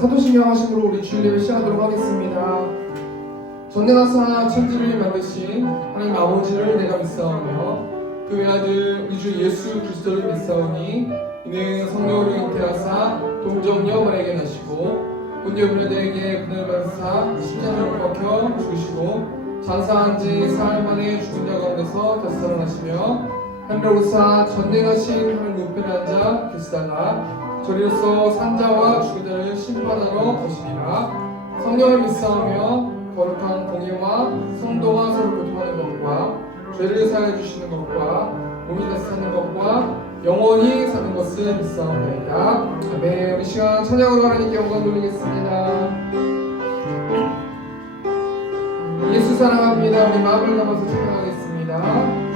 사도신경 하심으로 우리 주일 예배 시작하도록 하겠습니다. 전능하사 천지를 만드신 하나님 아버지를 내가 믿사오며 그 외아들 우리 주 예수 그리스도를 믿사오니 이는 성령으로 잉태하사 동정녀 마리아에게 나시고 본디오 빌라도에게 분을 받으사 십자가를 박혀 죽으시고 장사한 지 사흘 만에 죽은 자 가운데서 다시 살아나시며 하늘에 오르사 전능하신 하늘 우편에 앉아 계시다가 저리로서 산자와 죽은 자를 심판하러 오시리라. 성령을 믿사오며 거룩한 공예와 성도와 서로 교통하는 것과 죄를 사하여 주시는 것과 몸이 다시 사는 것과 영원히 사는 것을 믿사옵나이다. 아멘. 우리 시간 찬양으로 하나님께 영광 돌리겠습니다. 예수 사랑합니다. 우리 마음을 담아서 찬양하겠습니다.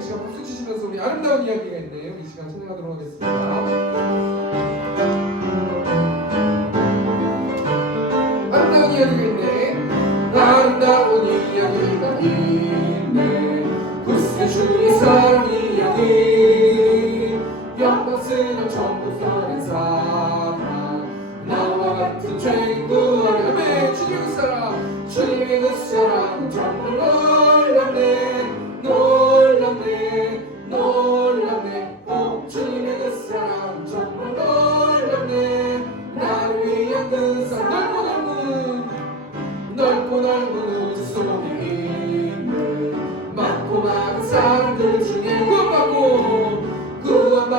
우리 시간 박수 치시면서 우리 아름다운 이야기가 있네요. 이 시간 찬양하도록 하겠습니다. 아름다운 이야기가 있네. 아름다운 이야기가 있네. 구세주의 사랑 이야기. 영광스러운 천국선의 사랑. 나와 같은 죄인 구원을 아멘. 주님의 그 사랑, 주님의 그 사랑은 정말 놀랍네. 놀랍네, 놀랍네. 오 주님의 그 사랑.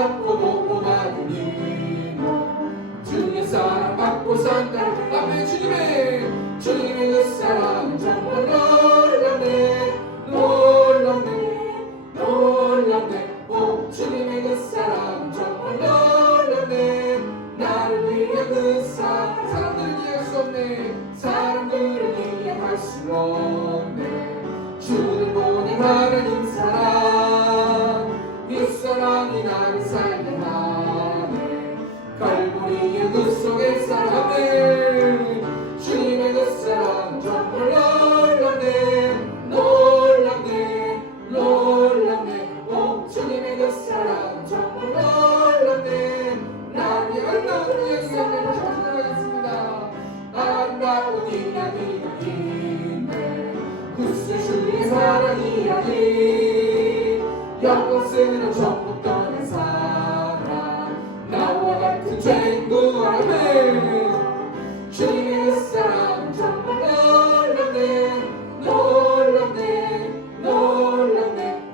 받고 복고 받으니 주의 사랑 받고 산다. 아멘. 주님의 그 사랑 정말 놀랍네. 오 주님의 그 사랑 정말 놀랍네. 나를 위해 그 사랑 사람들을 이해할 수 없네. 사람들을 이해할 수 없네. 주를 보내 하나님 사랑 이 사랑이 나를 살게 하네. 갈보리의 그 속에 사랑해. 주님의 그 사랑 정말 놀랍네. 오 주님의 그 사랑 정말 놀랍네. 나의 아름다운 이야기가 전하겠습니다. 아름다운 이야기가 있네. 구수 주의 사랑 이야기. 영광스러운 천국 떠난 사랑 나와 같은 죄인 구원하네. 주님의 그 사랑 정말 놀랍네.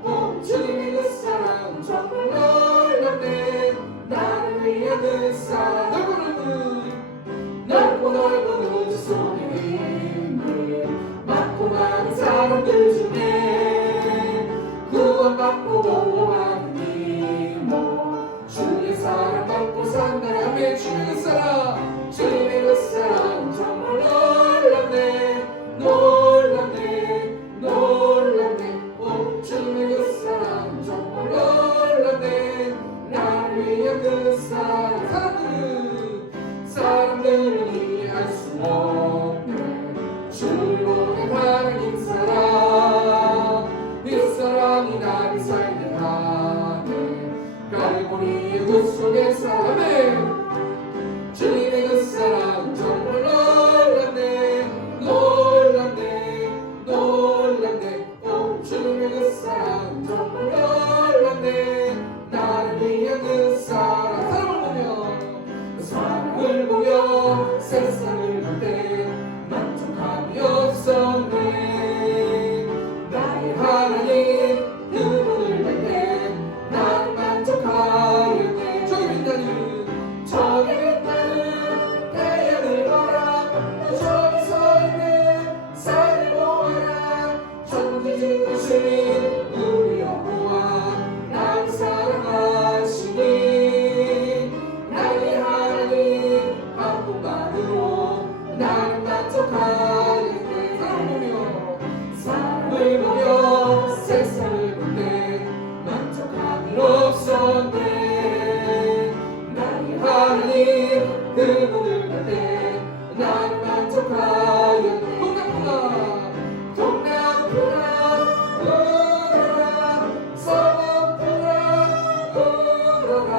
오 주님의 그 사랑 정말 놀랍네. 나를 위해 그 사랑 넓고 넓은 우주 속에 있는 많고 많은 사람들 중에 구원받고 보호하는 이모 주의 사랑 받고 산다라며. 주님의 그 사랑 정말 놀랍네. 오 주님의 그 사랑 정말 놀랍네. 나를 위해 그 사랑 사람들은 이해할 수 없네. 주를 보낸 하나님 사랑 이 사랑이 나를 살게 하네. 갈보리의 그 속에 사랑해. 주님의 그 사랑 정말 놀랍네. 오 주님의 그 사랑 정말 놀랍네. 나를 위해 그 사랑을 보며 세상을 볼 때 만족함이 없었네. 나의 하나님 그분을 볼 때 나는 만족하였네. 저기 빛나는 태양을 봐라. 또 저기 서 있는 산을 보아라. 천지지구 주님 우리 여호와 나를 사랑하시니 나의 하나님 한 분만으로 나는 만족하였네. 사랑을 보며 세상을 볼 때 만족함이 없었네. 나의 하나님 그분을 볼 때 나는 만족하였네. 동남푸나 울어라. 서북푸나 울어라.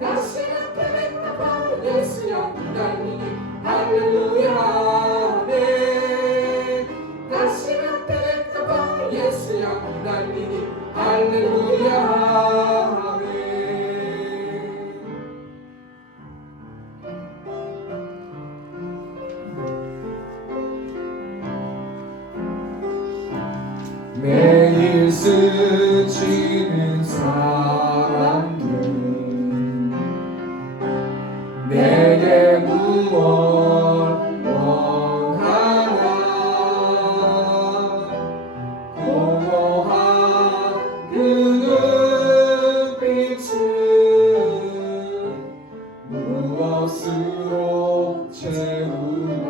다시는 빼앗겨버린 예수 영광 달리니 할렐루야 아멘. 다시는 빼앗겨버린 예수 영광 달리니 할렐루야 아멘. 매일 스치는 사람들 내게 무엇 원하나. 공허한 그 눈빛은 무엇으로 채우나.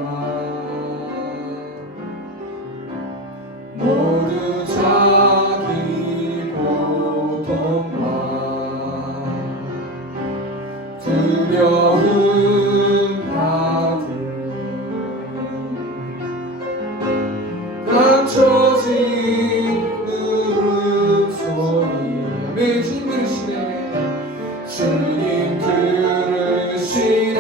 모두 자기 고통과 두려움 받은 감춰진 울음소리. 아멘. 주님 들으시네. 주님 들으시네.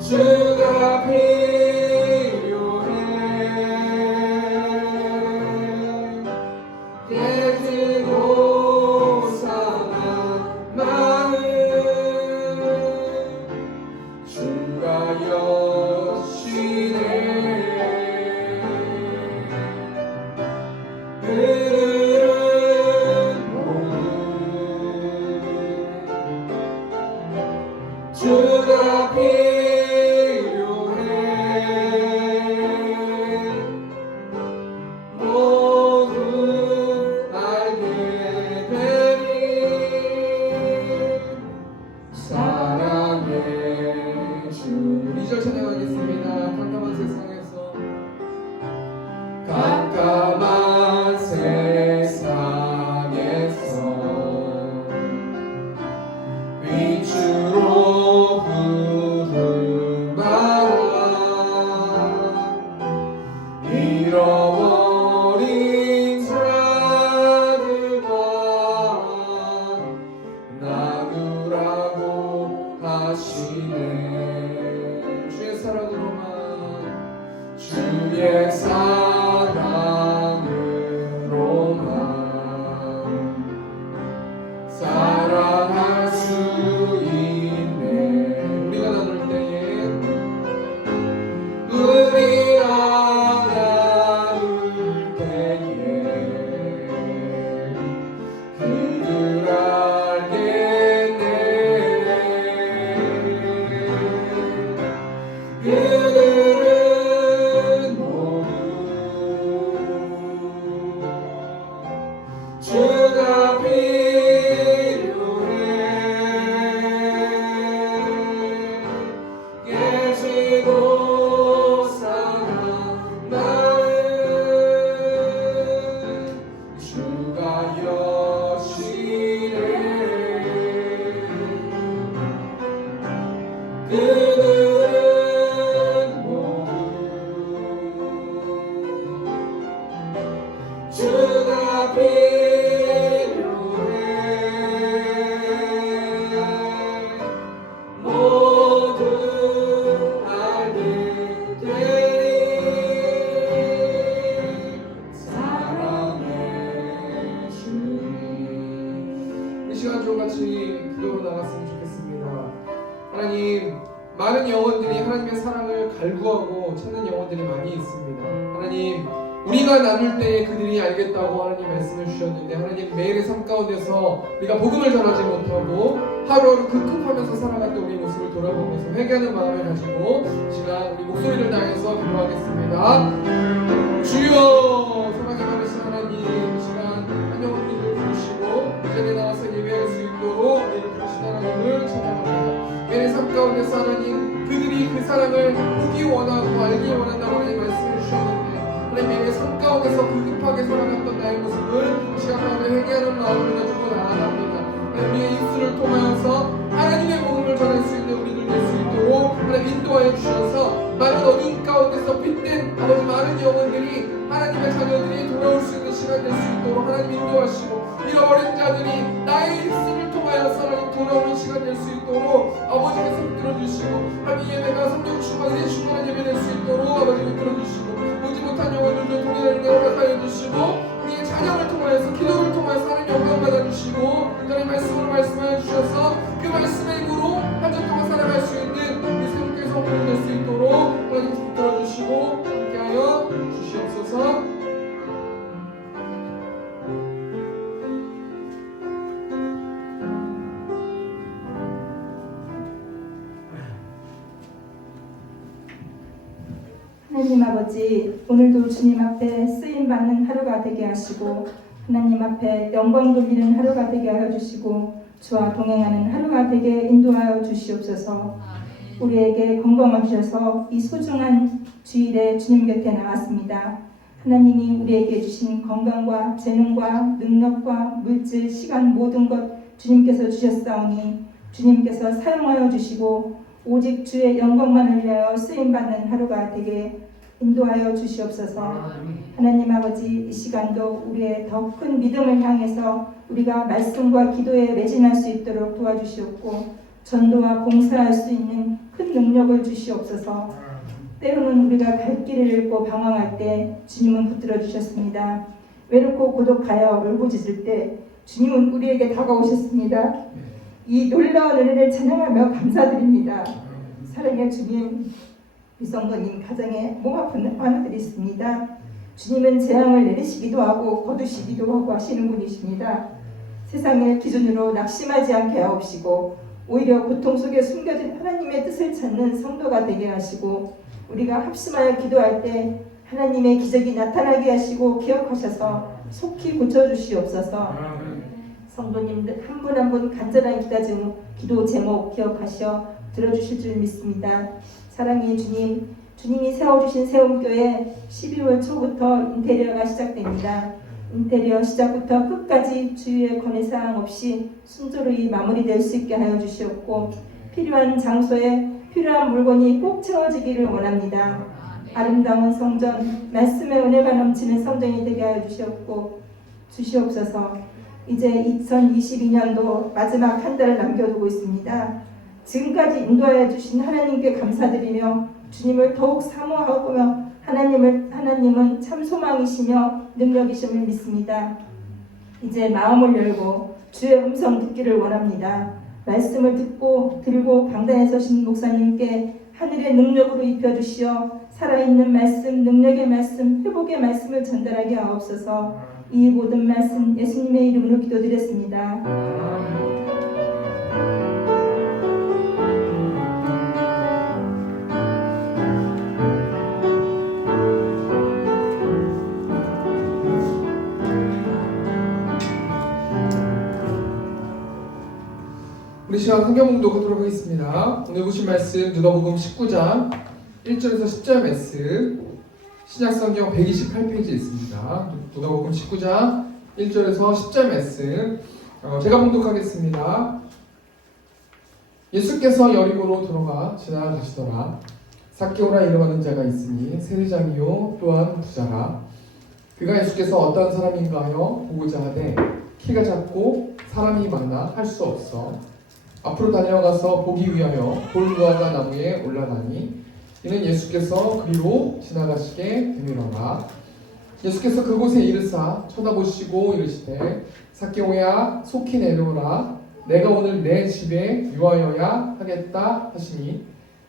주가 필요해. 깨지고 상한 마음 주가 주가 필요해 모두 알게 되리 사랑해 주 2절 찬양하겠습니다. 깜깜한 세상에서 깜깜한 세상에서 빛으로 부름받아 잃어버린 자들과 나누라고 하시네 주의 사랑으로만 주의 사랑으로만 사랑할 수 있네 우리가 나눌 때에 우리가 나눌 때에 그들 알겠네 그들은 모두 주가 필요해 깨지고 사랑 나는 주가 여시네 그들은 모두 주가 필요해 모두 알게 되리 사랑해 주님 이 시간 좀 같이 기도로 나갔으면 좋겠습니다. 하나님 많은 영혼들이 하나님의 사랑을 갈구하고 찾는 영혼들이 많이 있습니다. 하나님 우리가 나눌 때에 그들이 알겠다고 하나님 말씀을 주셨는데 하나님 매일의 삶 가운데서 우리가 복음을 전하지 못하고 하루하루 급급하면서 살아갔던 우리 모습을 돌아보면서 회개하는 마음을 가지고 시간 우리 목소리를 다해서 기도하겠습니다. 주여 사랑의 받으신 하나님 이 시간 한 영혼들을 부르시고 이 자리에 나와서 예배할 수 있도록 우리를 부르신 하나님을 찬양합니다. 매일의 삶 가운데서 하나님 그들이 그 사랑을 보기 원하고 알기 원한다고 하나님 말씀을 주셨는데 하나님의 삶 가운데서 급하게 살아갔던 나의 모습을 이 시간 가운데 회개하는 마음을 가지고 나아갑니다. 우리의 입술을 통하여서 하나님의 복음을 전할 수 있는 우리들 될 수 있도록 하나님 인도하여 주셔서 많은 어둠 가운데서 빛된 아버지 많은 영혼들이 하나님의 자녀들이 돌아올 수 있는 시간 될 수 있도록 하나님 인도하시고 잃어버린 자들이 나의 입술을 통하여서 하나님 돌아오는 시간 될 수 있도록 아버지께서 붙들어 주시고 하나님 예배가 성령 충만 은혜 충만한 예배 될 수 있도록 아버지 붙들어 주시고 오지 못한 영혼들도 동일하게 허락하여 주시고 우리의 찬양을 통하여서 기도를 통하여서 하나님 영광 받아주시고 하나님 말씀으로 말씀하여 주셔서 그 말씀의 힘으로 한 주 동안 살아갈 수 있는 우리 새롭게 성도를 될 수 있도록 하나님 붙들어 주시고 함께하여 주시옵소서. 하나님 아버지, 오늘도 주님 앞에 쓰임받는 하루가 되게 하시고 하나님 앞에 영광 돌리는 하루가 되게 하여 주시고 주와 동행하는 하루가 되게 인도하여 주시옵소서. 우리에게 건강을 주셔서 이 소중한 주일에 주님 곁에 나왔습니다. 하나님이 우리에게 주신 건강과 재능과 능력과 물질, 시간 모든 것 주님께서 주셨사오니 주님께서 사용하여 주시고 오직 주의 영광만을 위하여 쓰임받는 하루가 되게 인도하여 주시옵소서. 하나님 아버지, 이 시간도 우리의 더 큰 믿음을 향해서 우리가 말씀과 기도에 매진할 수 있도록 도와주시옵고 전도와 봉사할 수 있는 큰 능력을 주시옵소서. 때로는 우리가 갈 길을 잃고 방황할 때 주님은 붙들어 주셨습니다. 외롭고 고독하여 울부짖을 때 주님은 우리에게 다가오셨습니다. 이 놀라운 은혜를 찬양하며 감사드립니다. 사랑의 주님, 우리 성도님 가정에 몸 아픈 환우들이 있습니다. 주님은 재앙을 내리시기도 하고 거두시기도 하고 하시는 분이십니다. 세상을 기준으로 낙심하지 않게 하옵시고 오히려 고통 속에 숨겨진 하나님의 뜻을 찾는 성도가 되게 하시고 우리가 합심하여 기도할 때 하나님의 기적이 나타나게 하시고 기억하셔서 속히 고쳐주시옵소서. 성도님들 한 분 한 분 간절한 기도 제목 기억하시어 들어주실 줄 믿습니다. 사랑의 주님, 주님이 세워주신 세움교회 12월 초부터 인테리어가 시작됩니다. 인테리어 시작부터 끝까지 주위의 권해사항 없이 순조로이 마무리될 수 있게 하여 주시옵고 필요한 장소에 필요한 물건이 꼭 채워지기를 원합니다. 아름다운 성전, 말씀의 은혜가 넘치는 성전이 되게 하여 주시옵소서. 이제 2022년도 마지막 한 달을 남겨두고 있습니다. 지금까지 인도하여 주신 하나님께 감사드리며 주님을 더욱 사모하며 하나님은 참 소망이시며 능력이심을 믿습니다. 이제 마음을 열고 주의 음성 듣기를 원합니다. 말씀을 듣고 들고 강단에 서신 목사님께 하늘의 능력으로 입혀주시어 살아있는 말씀, 능력의 말씀, 회복의 말씀을 전달하게 하옵소서. 이 모든 말씀 예수님의 이름으로 기도드렸습니다. 우리 시간 성경 공독하도록 하겠습니다. 오늘 보신 말씀 누가복음 19장 1절에서 10절 말씀 신약성경 128페이지에 있습니다. 누가복음 19장 1절에서 10절 말씀 제가 봉독하겠습니다. 예수께서 여리고로 들어가 지나가시더라. 삭개오라 이름하는 자가 있으니 세리장이요 또한 부자라. 그가 예수께서 어떤 사람인가 하여 보고자 하되 키가 작고 사람이 많아 할 수 없어 앞으로 달려가서 보기 위하여 돌무화과 나무에 올라가니 이는 예수께서 그리로 지나가시게 되미로라. 예수께서 그곳에 이르사 쳐다보시고 이르시되 삭개오야 속히 내려오라. 내가 오늘 내 집에 유하여야 하겠다 하시니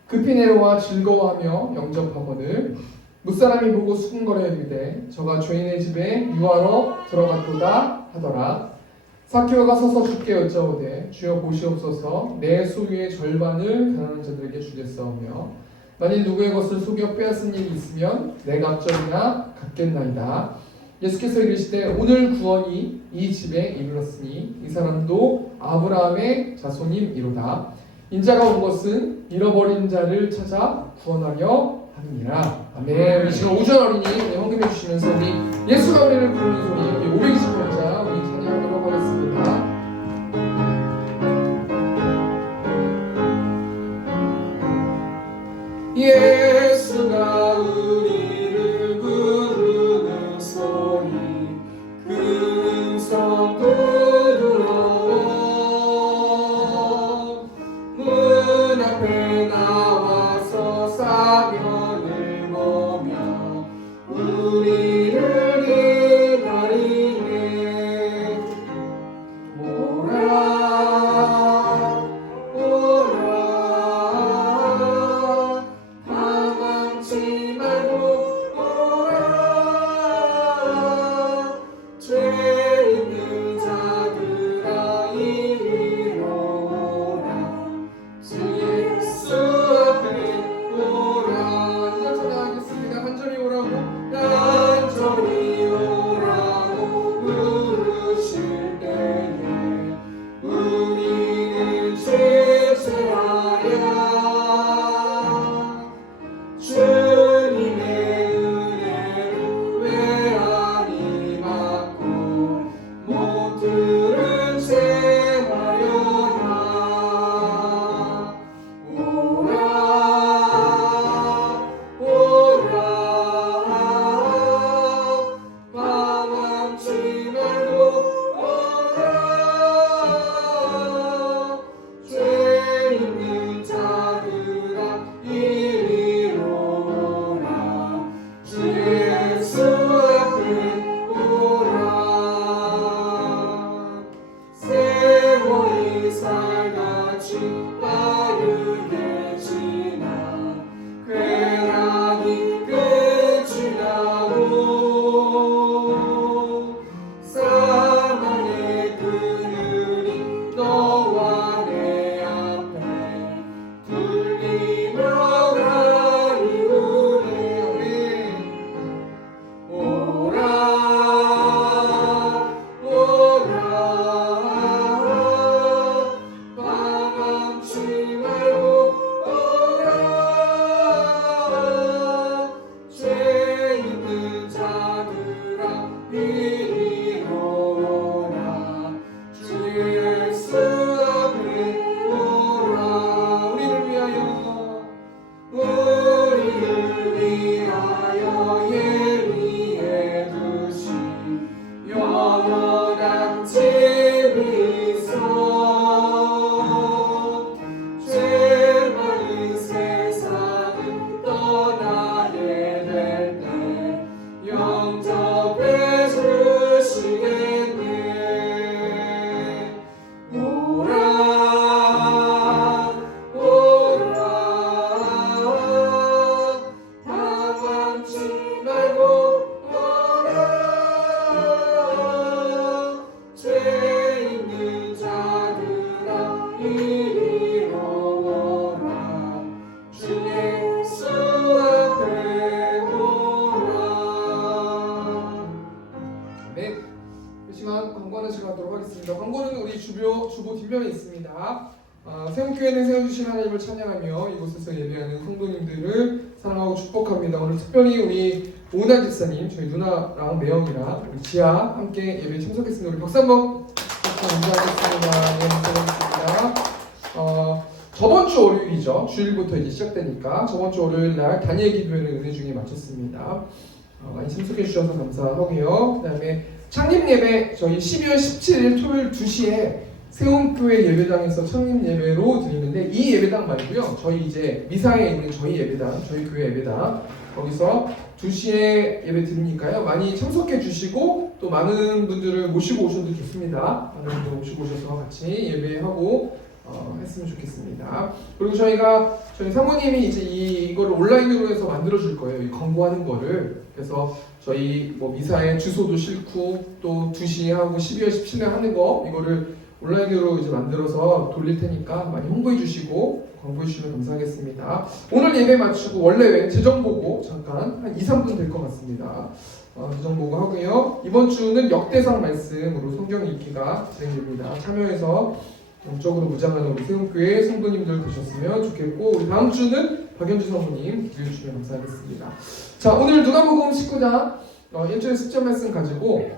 급히 내려와 즐거워하며 영접하거늘 무사람이 보고 수군거려 이르되 저가 죄인의 집에 유하러 들어갔도다 하더라. 삭개오가 서서 주께 여짜오되 주여 보시옵소서 내 소유의 절반을 가난한 자들에게 주겠사오며 만일 누구의 것을 속여 빼앗은 일이 있으면 내 갑절이나 갚겠나이다. 예수께서 이르시되 오늘 구원이 이 집에 이르렀으니 이 사람도 아브라함의 자손임이로다. 인자가 온 것은 잃어버린 자를 찾아 구원하려 함이니라. 아멘. 우리 지금 오전 어린이 헌금해 주시면서 우리 예수가 우리를 부르는 소리 우리 520번자 우리 찬양하도록 하겠습니다. 예수가 우리를 부르는 소리 그 음성 부드러워 문 앞에 나와서 사면을 보며 우리를 기다리네 오라 분명히 있습니다. 세움교회는 세워주신 하나님을 찬양하며 이곳에서 예배하는 성도님들을 사랑하고 축복합니다. 오늘 특별히 우리 오은환 집사님, 저희 누나랑 매형이랑 우리 지아 함께 예배에 참석했습니다. 우리 박수 한번 감사하겠습니다. 네, 감사합니다. 저번 주 월요일이죠. 주일부터 이제 시작되니까 저번 주 월요일 날 다니엘 기도회를 은혜 중에 마쳤습니다. 많이 참석해 주셔서 감사하고요. 그다음에 창립 예배 저희 12월 17일 토요일 2시에 세움교회 예배당에서 창립 예배로 드리는데 이 예배당 말고요. 저희 이제 미사에 있는 저희 예배당, 저희 교회 예배당 거기서 2시에 예배 드리니까요. 많이 참석해 주시고 또 많은 분들을 모시고 오셔도 좋습니다. 많은 분들 모시고 오셔서 같이 예배하고 했으면 좋겠습니다. 그리고 저희 사모님이 이제 이거를 온라인으로 해서 만들어 줄 거예요. 이 광고하는 거를. 그래서 저희 뭐 미사의 주소도 싣고 또 2시에 하고 12월 17일에 하는 거 이거를 온라인으로 이제 만들어서 돌릴 테니까 많이 홍보해 주시고 광고해 주시면 감사하겠습니다. 오늘 예배 마치고 원래 재정 보고 잠깐 한 2, 3분 될 것 같습니다. 재정 보고 하고요. 이번 주는 역대상 말씀으로 성경 읽기가 진행됩니다. 참여해서 영적으로 무장하는 우리 세움교회 성도님들 되셨으면 좋겠고 우리 다음 주는 박연주 성도님 기도해 주시면 감사하겠습니다. 자, 오늘 누가복음 19장 1절의 습전 말씀 가지고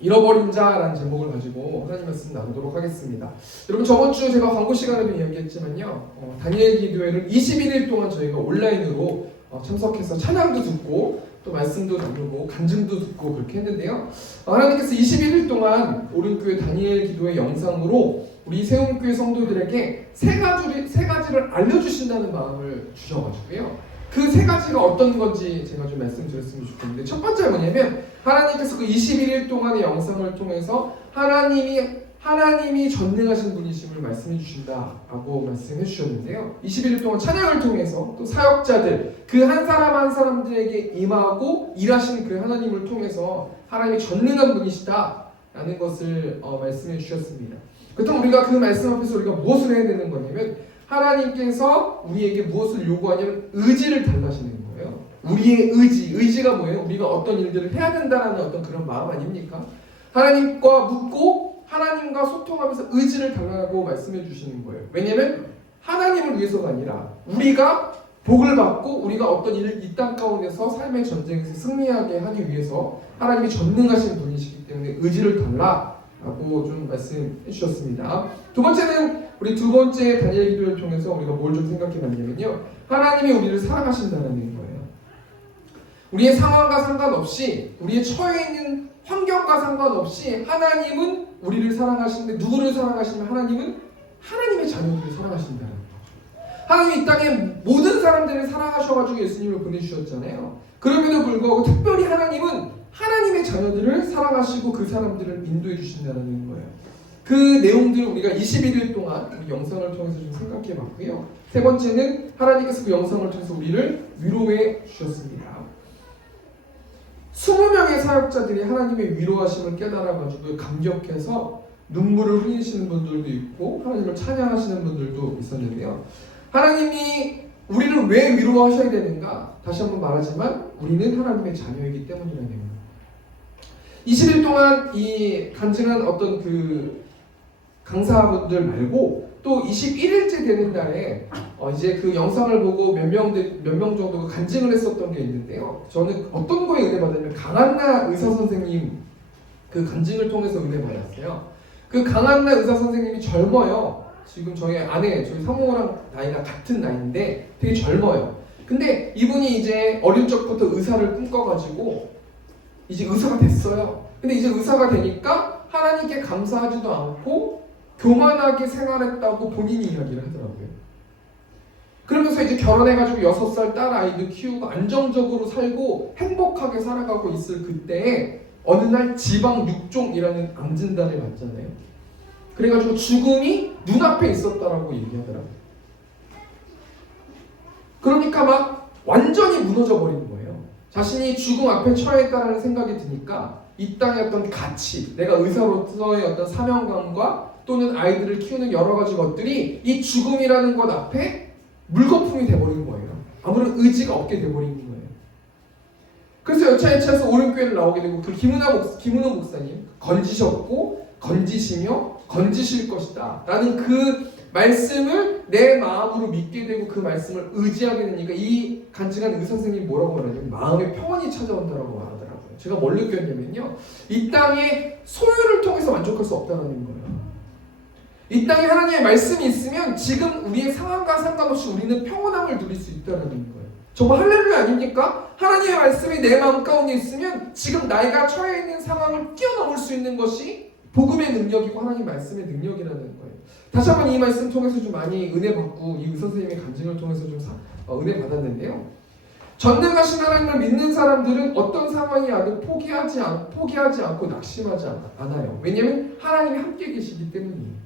잃어버린 자라는 제목을 가지고 하나님 말씀 나누도록 하겠습니다. 여러분 저번 주 제가 광고 시간에도 이야기했지만요. 다니엘 기도회를 21일 동안 저희가 온라인으로 참석해서 찬양도 듣고 또 말씀도 나누고 간증도 듣고 그렇게 했는데요. 하나님께서 21일 동안 오른교회 다니엘 기도회 영상으로 우리 세움교회 성도들에게 세 가지를 알려주신다는 마음을 주셔가지고요. 그 세 가지가 어떤 건지 제가 좀 말씀드렸으면 좋겠는데 첫 번째가 뭐냐면 하나님께서 그 21일 동안의 영상을 통해서 하나님이 전능하신 분이심을 말씀해 주신다라고 말씀해 주셨는데요. 21일 동안 찬양을 통해서 또 사역자들 그 한 사람 한 사람들에게 임하고 일하시는 그 하나님을 통해서 하나님이 전능한 분이시다라는 것을 말씀해 주셨습니다. 그렇다면 우리가 그 말씀 앞에서 우리가 무엇을 해야 되는 거냐면 하나님께서 우리에게 무엇을 요구하냐면 의지를 달라시는 거예요. 우리의 의지가 뭐예요? 우리가 어떤 일들을 해야 된다라는 어떤 그런 마음 아닙니까? 하나님과 묻고 하나님과 소통하면서 의지를 달라고 말씀해 주시는 거예요. 왜냐하면 하나님을 위해서가 아니라 우리가 복을 받고 우리가 어떤 일을 이 땅 가운데서 삶의 전쟁에서 승리하게 하기 위해서 하나님이 전능하신 분이시기 때문에 의지를 달라라고 좀 말씀해 주셨습니다. 두 번째는 우리 두 번째 다니엘 기도를 통해서 우리가 뭘 좀 생각해 봤냐면요. 하나님이 우리를 사랑하신다는 거예요. 우리의 상황과 상관없이 우리의 처해 있는 환경과 상관없이 하나님은 우리를 사랑하시는데 누구를 사랑하시냐면 하나님은 하나님의 자녀들을 사랑하신다는 거죠. 하나님이 이 땅에 모든 사람들을 사랑하셔가지고 예수님을 보내주셨잖아요. 그럼에도 불구하고 특별히 하나님은 하나님의 자녀들을 사랑하시고 그 사람들을 인도해 주신다는 거예요. 그 내용들을 우리가 21일 동안 우리 영상을 통해서 좀 생각해 봤고요. 세 번째는 하나님께서 그 영상을 통해서 우리를 위로해 주셨습니다. 20명의 사역자들이 하나님의 위로하심을 깨달아가지고 감격해서 눈물을 흘리시는 분들도 있고 하나님을 찬양하시는 분들도 있었는데요. 하나님이 우리를 왜 위로하셔야 되는가? 다시 한번 말하지만 우리는 하나님의 자녀이기 때문이라는 거예요. 20일 동안 이 간증한 어떤 그 강사분들 말고 또 21일째 되는 날에 이제 그 영상을 보고 몇 명 정도 간증을 했었던 게 있는데요. 저는 어떤 거에 은혜 받았냐면 강한나 의사 선생님 그 간증을 통해서 은혜 받았어요. 그 강한나 의사 선생님이 젊어요. 지금 저희 사모랑 나이가 같은 나이인데 되게 젊어요. 근데 이분이 이제 어릴 적부터 의사를 꿈꿔가지고 이제 의사가 됐어요. 근데 이제 의사가 되니까 하나님께 감사하지도 않고 교만하게 생활했다고 본인이 이야기를 하더라고요. 그러면서 이제 결혼해가지고 6살 딸 아이도 키우고 안정적으로 살고 행복하게 살아가고 있을 그때에 어느 날 지방 6종이라는 암 진단을 받잖아요. 그래가지고 죽음이 눈앞에 있었다라고 얘기하더라고요. 그러니까 막 완전히 무너져 버리는 거예요. 자신이 죽음 앞에 처했다라는 생각이 드니까 이 땅의 어떤 가치, 내가 의사로서의 어떤 사명감과 또는 아이들을 키우는 여러 가지 것들이 이 죽음이라는 것 앞에 물거품이 돼버린 거예요. 아무런 의지가 없게 돼버린 거예요. 그래서 여차여차해서 오른교회를 나오게 되고 그 김은호 목사님 건지셨고 건지시며 건지실 것이다 라는 그 말씀을 내 마음으로 믿게 되고 그 말씀을 의지하게 되니까 이 간증한 의사 선생님이 뭐라고 말하냐면 마음의 평온이 찾아온다라고 말하더라고요. 제가 뭘 느꼈냐면요, 이 땅의 소유를 통해서 만족할 수 없다는 거예요. 이 땅에 하나님의 말씀이 있으면 지금 우리의 상황과 상관없이 우리는 평온함을 누릴 수 있다는 거예요. 정말 할렐루야 아닙니까? 하나님의 말씀이 내 마음 가운데 있으면 지금 내가 처해 있는 상황을 뛰어넘을 수 있는 것이 복음의 능력이고 하나님 말씀의 능력이라는 거예요. 다시 한번 이 말씀 통해서 좀 많이 은혜 받고 이 의사 선생님의 간증을 통해서 좀 은혜 받았는데요. 전능하신 하나님을 믿는 사람들은 어떤 상황이 와도 포기하지 않고 낙심하지 않아요. 왜냐하면 하나님이 함께 계시기 때문이에요.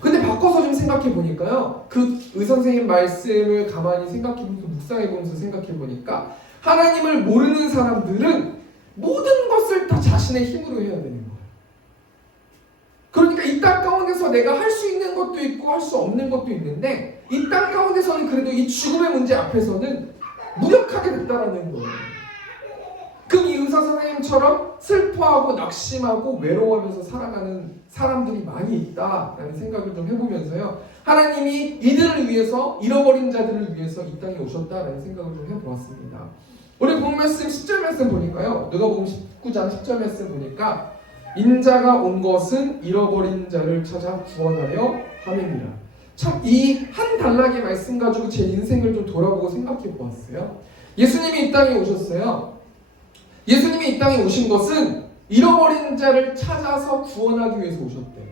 근데 바꿔서 좀 생각해 보니까요, 그 의사 선생님 말씀을 가만히 생각해 보면서 묵상해 보면서 생각해 보니까 하나님을 모르는 사람들은 모든 것을 다 자신의 힘으로 해야 되는 거예요. 그러니까 이 땅 가운데서 내가 할 수 있는 것도 있고 할 수 없는 것도 있는데 이 땅 가운데서는 그래도 이 죽음의 문제 앞에서는 무력하게 됐다라는 거예요. 그럼 이 의사 선생님처럼 슬퍼하고 낙심하고 외로워하면서 살아가는 사람들이 많이 있다라는 생각을 좀 해보면서요, 하나님이 이들을 위해서, 잃어버린 자들을 위해서 이 땅에 오셨다라는 생각을 좀 해보았습니다. 우리 본 말씀 10절 말씀 보니까요, 누가복음 19장 10절 말씀 보니까 인자가 온 것은 잃어버린 자를 찾아 구원하려 함이니라. 참 이 한 단락의 말씀 가지고 제 인생을 좀 돌아보고 생각해 보았어요. 예수님이 이 땅에 오셨어요. 예수님이 이 땅에 오신 것은 잃어버린 자를 찾아서 구원하기 위해서 오셨대요.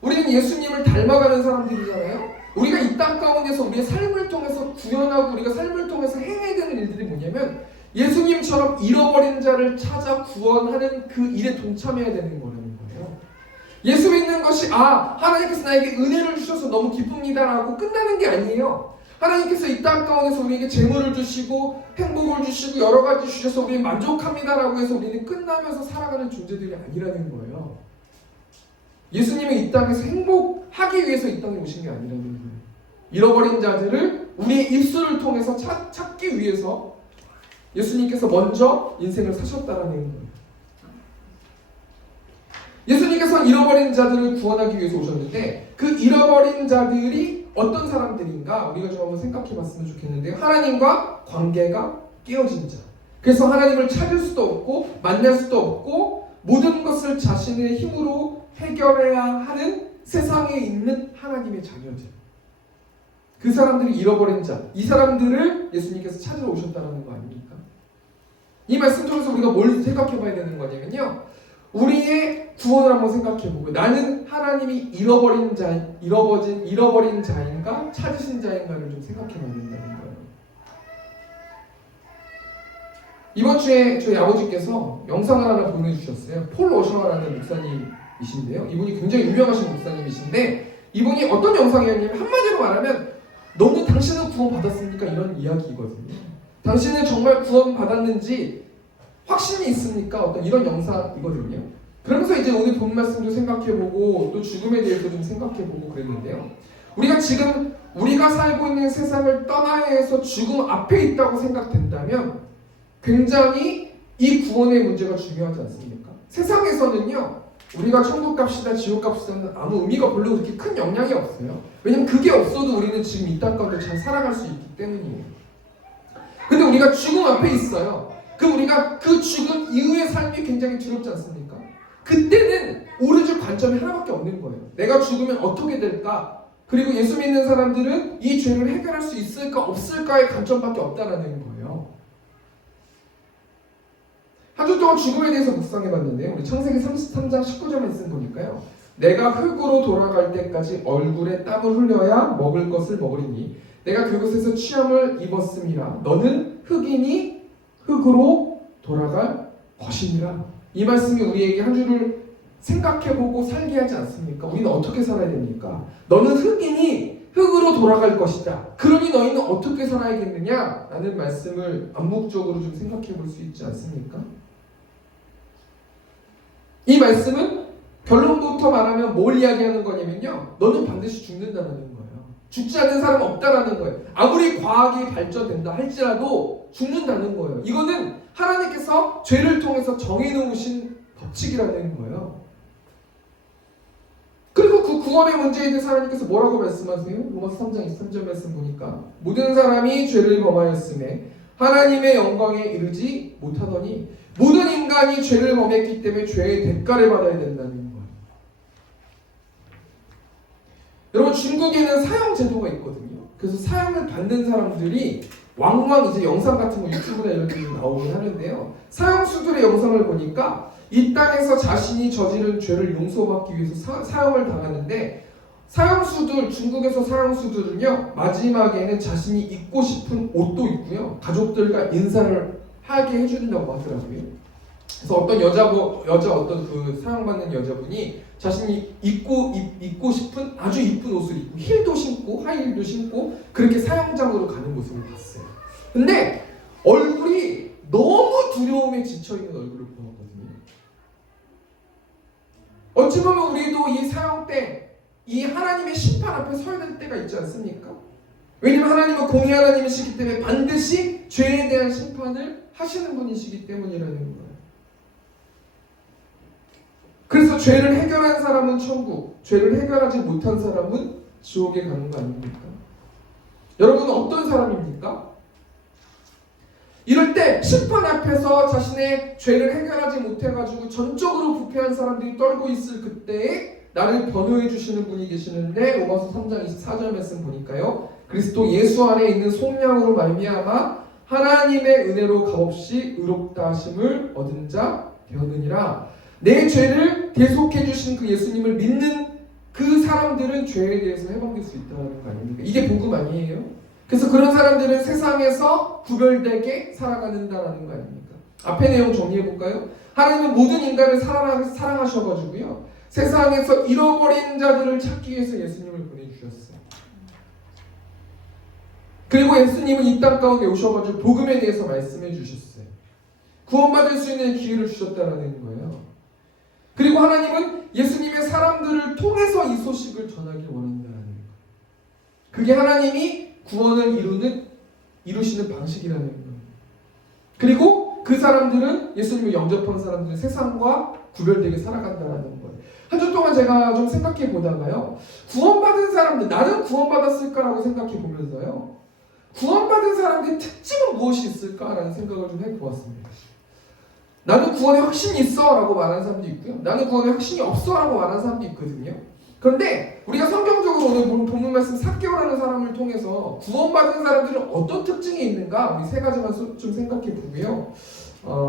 우리는 예수님을 닮아가는 사람들이잖아요. 우리가 이 땅 가운데서 우리의 삶을 통해서 구현하고 우리가 삶을 통해서 해야 되는 일들이 뭐냐면 예수님처럼 잃어버린 자를 찾아 구원하는 그 일에 동참해야 되는 거라는 거예요. 예수 믿는 것이 하나님께서 나에게 은혜를 주셔서 너무 기쁩니다라고 끝나는 게 아니에요. 하나님께서 이 땅 가운데서 우리에게 재물을 주시고 행복을 주시고 여러 가지 주셔서 우리는 만족합니다라고 해서 우리는 끝나면서 살아가는 존재들이 아니라는 거예요. 예수님은 이 땅에서 행복하기 위해서 이 땅에 오신 게 아니라는 거예요. 잃어버린 자들을 우리의 입술을 통해서 찾기 위해서 예수님께서 먼저 인생을 사셨다라는 거예요. 예수님께서는 잃어버린 자들을 구원하기 위해서 오셨는데 그 잃어버린 자들이 어떤 사람들인가 우리가 좀 한번 생각해 봤으면 좋겠는데요. 하나님과 관계가 깨어진 자. 그래서 하나님을 찾을 수도 없고 만날 수도 없고 모든 것을 자신의 힘으로 해결해야 하는 세상에 있는 하나님의 자녀들. 그 사람들이 잃어버린 자. 이 사람들을 예수님께서 찾으러 오셨다는 거 아닙니까? 이 말씀 통해서 우리가 뭘 생각해 봐야 되는 거냐면요, 우리의 구원을 한번 생각해보고 나는 하나님이 잃어버린 자인가 찾으신 자인가를 좀 생각해봐야 된다는 거예요. 이번 주에 저희 아버지께서 영상을 하나 보내주셨어요. 폴 워셔라는 목사님이신데요, 이분이 굉장히 유명하신 목사님이신데 이분이 어떤 영상이었냐면 한마디로 말하면 너는 당신은 구원 받았습니까? 이런 이야기거든요. 당신은 정말 구원 받았는지 확신이 있습니까? 어떤 이런 영상이거든요. 그러면서 이제 오늘 본 말씀도 생각해보고 또 죽음에 대해서 좀 생각해보고 그랬는데요. 우리가 살고 있는 세상을 떠나야 해서 죽음 앞에 있다고 생각된다면 굉장히 이 구원의 문제가 중요하지 않습니까? 세상에서는요, 우리가 천국 갑시다 지옥 갑시다는 아무 의미가 별로 그렇게 큰 영향이 없어요. 왜냐면 그게 없어도 우리는 지금 이 땅 가운데 잘 살아갈 수 있기 때문이에요. 근데 우리가 죽음 앞에 있어요. 그럼 우리가 그 죽음 이후의 삶이 굉장히 두렵지 않습니까? 그때는 오로지 관점이 하나밖에 없는 거예요. 내가 죽으면 어떻게 될까? 그리고 예수 믿는 사람들은 이 죄를 해결할 수 있을까 없을까의 관점밖에 없다라는 거예요. 한 주 동안 죽음에 대해서 묵상해봤는데요. 우리 창세기 33장 19절 말씀 보니까요, 내가 흙으로 돌아갈 때까지 얼굴에 땀을 흘려야 먹을 것을 먹으리니 내가 그곳에서 취함을 입었음이라. 너는 흙이니 흙으로 돌아갈 것이니라. 이 말씀이 우리에게 한 주를 생각해보고 살게 하지 않습니까? 우리는 어떻게 살아야 됩니까? 너는 흙이니 흙으로 돌아갈 것이다. 그러니 너희는 어떻게 살아야겠느냐? 라는 말씀을 암묵적으로 좀 생각해볼 수 있지 않습니까? 이 말씀은 결론부터 말하면 뭘 이야기하는 거냐면요, 너는 반드시 죽는다는 거예요. 죽지 않는 사람은 없다라는 거예요. 아무리 과학이 발전된다 할지라도 죽는다는 거예요. 이거는 하나님께서 죄를 통해서 정해놓으신 법칙이라는 거예요. 그 구원의 문제에 대해서 하나님께서 뭐라고 말씀하세요? 로마서 3장 23절 말씀 보니까 모든 사람이 죄를 범하였음에 하나님의 영광에 이르지 못하더니 모든 인간이 죄를 범했기 때문에 죄의 대가를 받아야 된다는 거예요. 여러분, 중국에는 사형 제도가 있거든요. 그래서 사형을 받는 사람들이 왕왕 이제 영상 같은 거 유튜브나 이런 데 나오긴 하는데요. 사형수들의 영상을 보니까 이 땅에서 자신이 저지른 죄를 용서받기 위해서 사형을 당하는데, 사형수들, 중국에서 사형수들은요, 마지막에는 자신이 입고 싶은 옷도 입고요, 가족들과 인사를 하게 해준다고 하더라고요. 그래서 어떤 여자 어떤 그 사형받는 여자분이 자신이 입고 싶은 아주 이쁜 옷을 입고 힐도 신고 하이힐도 신고 그렇게 사형장으로 가는 모습을 봤어요. 근데 얼굴이 너무 두려움에 지쳐있는 얼굴을 보았거든요. 어찌 보면 우리도 이 사형 때 이 하나님의 심판 앞에 서야 될 때가 있지 않습니까? 왜냐하면 하나님은 공의 하나님이시기 때문에 반드시 죄에 대한 심판을 하시는 분이시기 때문이라는 거예요. 그래서 죄를 해결한 사람은 천국, 죄를 해결하지 못한 사람은 지옥에 가는 거 아닙니까? 여러분은 어떤 사람입니까? 이럴 때 심판 앞에서 자신의 죄를 해결하지 못해가지고 전적으로 부패한 사람들이 떨고 있을 그때에 나를 변호해 주시는 분이 계시는데, 로마서 3장 24절 말씀 보니까요, 그리스도 예수 안에 있는 속량으로 말미암아 하나님의 은혜로 값없이 의롭다 하심을 얻은 자 되었느니라. 내 죄를 대속해 주신 그 예수님을 믿는 그 사람들은 죄에 대해서 해방될 수 있다는 거 아닙니까? 이게 복음 아니에요? 그래서 그런 사람들은 세상에서 구별되게 살아가는다라는 거 아닙니까? 앞에 내용 정리해 볼까요? 하나님은 모든 인간을 사랑하셔가지고요, 세상에서 잃어버린 자들을 찾기 위해서 예수님을 보내주셨어요. 그리고 예수님은 이 땅 가운데 오셔가지고 복음에 대해서 말씀해 주셨어요. 구원받을 수 있는 기회를 주셨다라는 거예요. 그리고 하나님은 예수님의 사람들을 통해서 이 소식을 전하기 원한다는 거예요. 그게 하나님이 구원을 이루시는 방식이라는 거예요. 그리고 그 사람들은, 예수님을 영접한 사람들은 세상과 구별되게 살아간다는 거예요. 한 주 동안 제가 좀 생각해 보다가요, 구원받은 사람들, 나는 구원받았을까라고 생각해 보면서요, 구원받은 사람들의 특징은 무엇이 있을까라는 생각을 좀 해보았습니다. 나는 구원에 확신이 있어 라고 말하는 사람도 있고요, 나는 구원에 확신이 없어 라고 말하는 사람도 있거든요. 그런데 우리가 성경적으로 오늘 본문 말씀 삭개오라는 사람을 통해서 구원받은 사람들은 어떤 특징이 있는가, 우리 세 가지만 좀 생각해 보고요,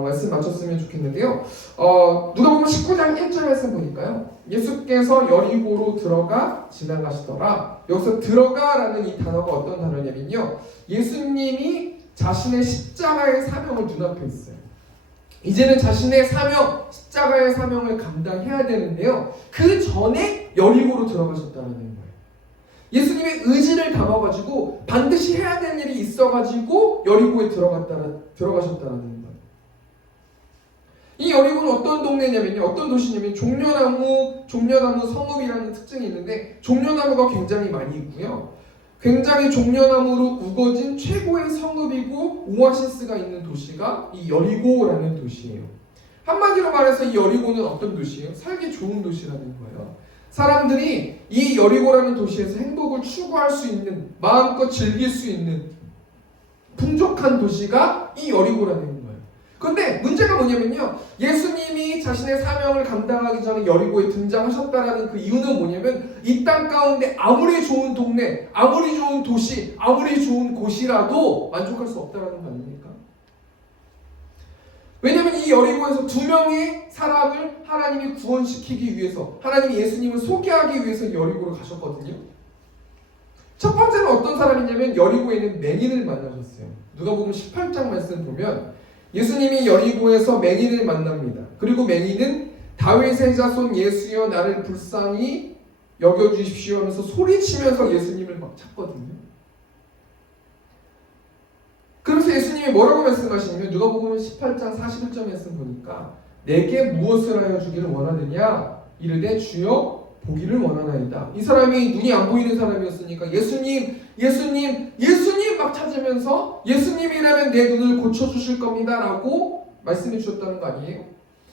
말씀 마쳤으면 좋겠는데요. 누가복음 19장 1절 말씀 보니까요, 예수께서 여리고로 들어가 지나가시더라. 여기서 들어가라는 이 단어가 어떤 단어냐면요, 예수님이 자신의 십자가의 사명을 눈앞에 있어요. 이제는 자신의 사명, 십자가의 사명을 감당해야 되는데요, 그 전에 여리고로 들어가셨다는 거예요. 예수님의 의지를 담아가지고 반드시 해야 될 일이 있어가지고 여리고에 들어가셨다는 거예요. 이 여리고는 어떤 동네냐면요, 어떤 도시냐면 종려나무 성읍이라는 특징이 있는데, 종려나무가 굉장히 많이 있고요, 굉장히 종려나무로 우거진 최고의 성읍이고 오아시스가 있는 도시가 이 여리고라는 도시예요. 한마디로 말해서 이 여리고는 어떤 도시예요? 살기 좋은 도시라는 거예요. 사람들이 이 여리고라는 도시에서 행복을 추구할 수 있는, 마음껏 즐길 수 있는 풍족한 도시가 이 여리고라는 거예요. 그런데 문제가 뭐냐면요, 예수님이 자신의 사명을 감당하기 전에 여리고에 등장하셨다라는 그 이유는 뭐냐면, 이 땅 가운데 아무리 좋은 동네, 아무리 좋은 도시, 아무리 좋은 곳이라도 만족할 수 없다라는 거 아닙니까? 왜냐하면 이 여리고에서 2명의 사람을 하나님이 구원시키기 위해서, 하나님이 예수님을 소개하기 위해서 여리고로 가셨거든요. 첫 번째는 어떤 사람이냐면, 여리고에 있는 맹인을 만나셨어요. 누가복음 18장 말씀 보면 예수님이 여리고에서 맹인을 만납니다. 그리고 맹인은 다윗의 자손 예수여 나를 불쌍히 여겨주십시오 하면서 소리치면서 예수님을 막 찾거든요. 그래서 예수님이 뭐라고 말씀하시냐면, 누가복음 18장 41절 말씀 보니까 내게 무엇을 하여 주기를 원하느냐 이르되 주여 보기를 원하나이다. 이 사람이 눈이 안 보이는 사람이었으니까 예수님 막 찾으면서 예수님이라면 내 눈을 고쳐주실 겁니다 라고 말씀해 주셨다는 거 아니에요?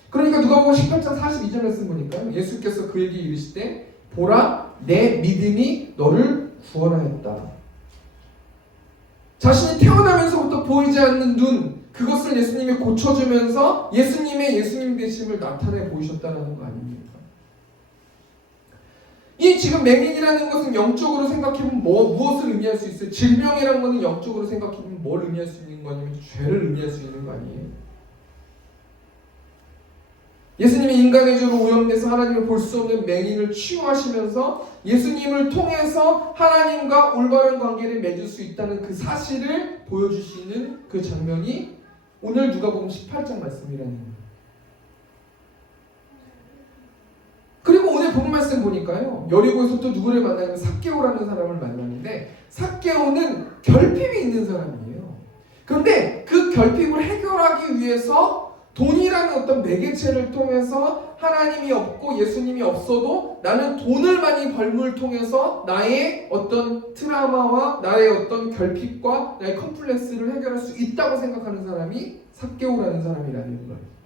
그러니까 누가복음 18장 42절 말씀 보니까 예수께서 그에게 이르시되 보라 내 믿음이 너를 구원하였다. 자신이 태어나면서부터 보이지 않는 눈, 그것을 예수님이 고쳐주면서 예수님의 예수님 되심을 나타내 보이셨다는 거 아닙니까? 이 지금 맹인이라는 것은 영적으로 생각해보면 무엇을 의미할 수 있어요? 질병이라는 것은 영적으로 생각해보면 뭘 의미할 수 있는 거냐면 죄를 의미할 수 있는 거 아니에요? 예수님이 인간의적으로 오염돼서 하나님을 볼 수 없는 맹인을 치유하시면서 예수님을 통해서 하나님과 올바른 관계를 맺을 수 있다는 그 사실을 보여주시는 그 장면이 오늘 누가복음 18장 말씀이라는 거예요. 그리고 오늘 본 말씀 보니까요, 여리고에서 또 누구를 만나냐면 삭개오라는 사람을 만나는데, 삭개오는 결핍이 있는 사람이에요. 그런데 그 결핍을 해결하기 위해서 돈이라는 어떤 매개체를 통해서 하나님이 없고 예수님이 없어도 나는 돈을 많이 벌물 통해서 나의 어떤 트라우마와 나의 어떤 결핍과 나의 컴플렉스를 해결할 수 있다고 생각하는 사람이 삭개오라는 사람이라는 거예요.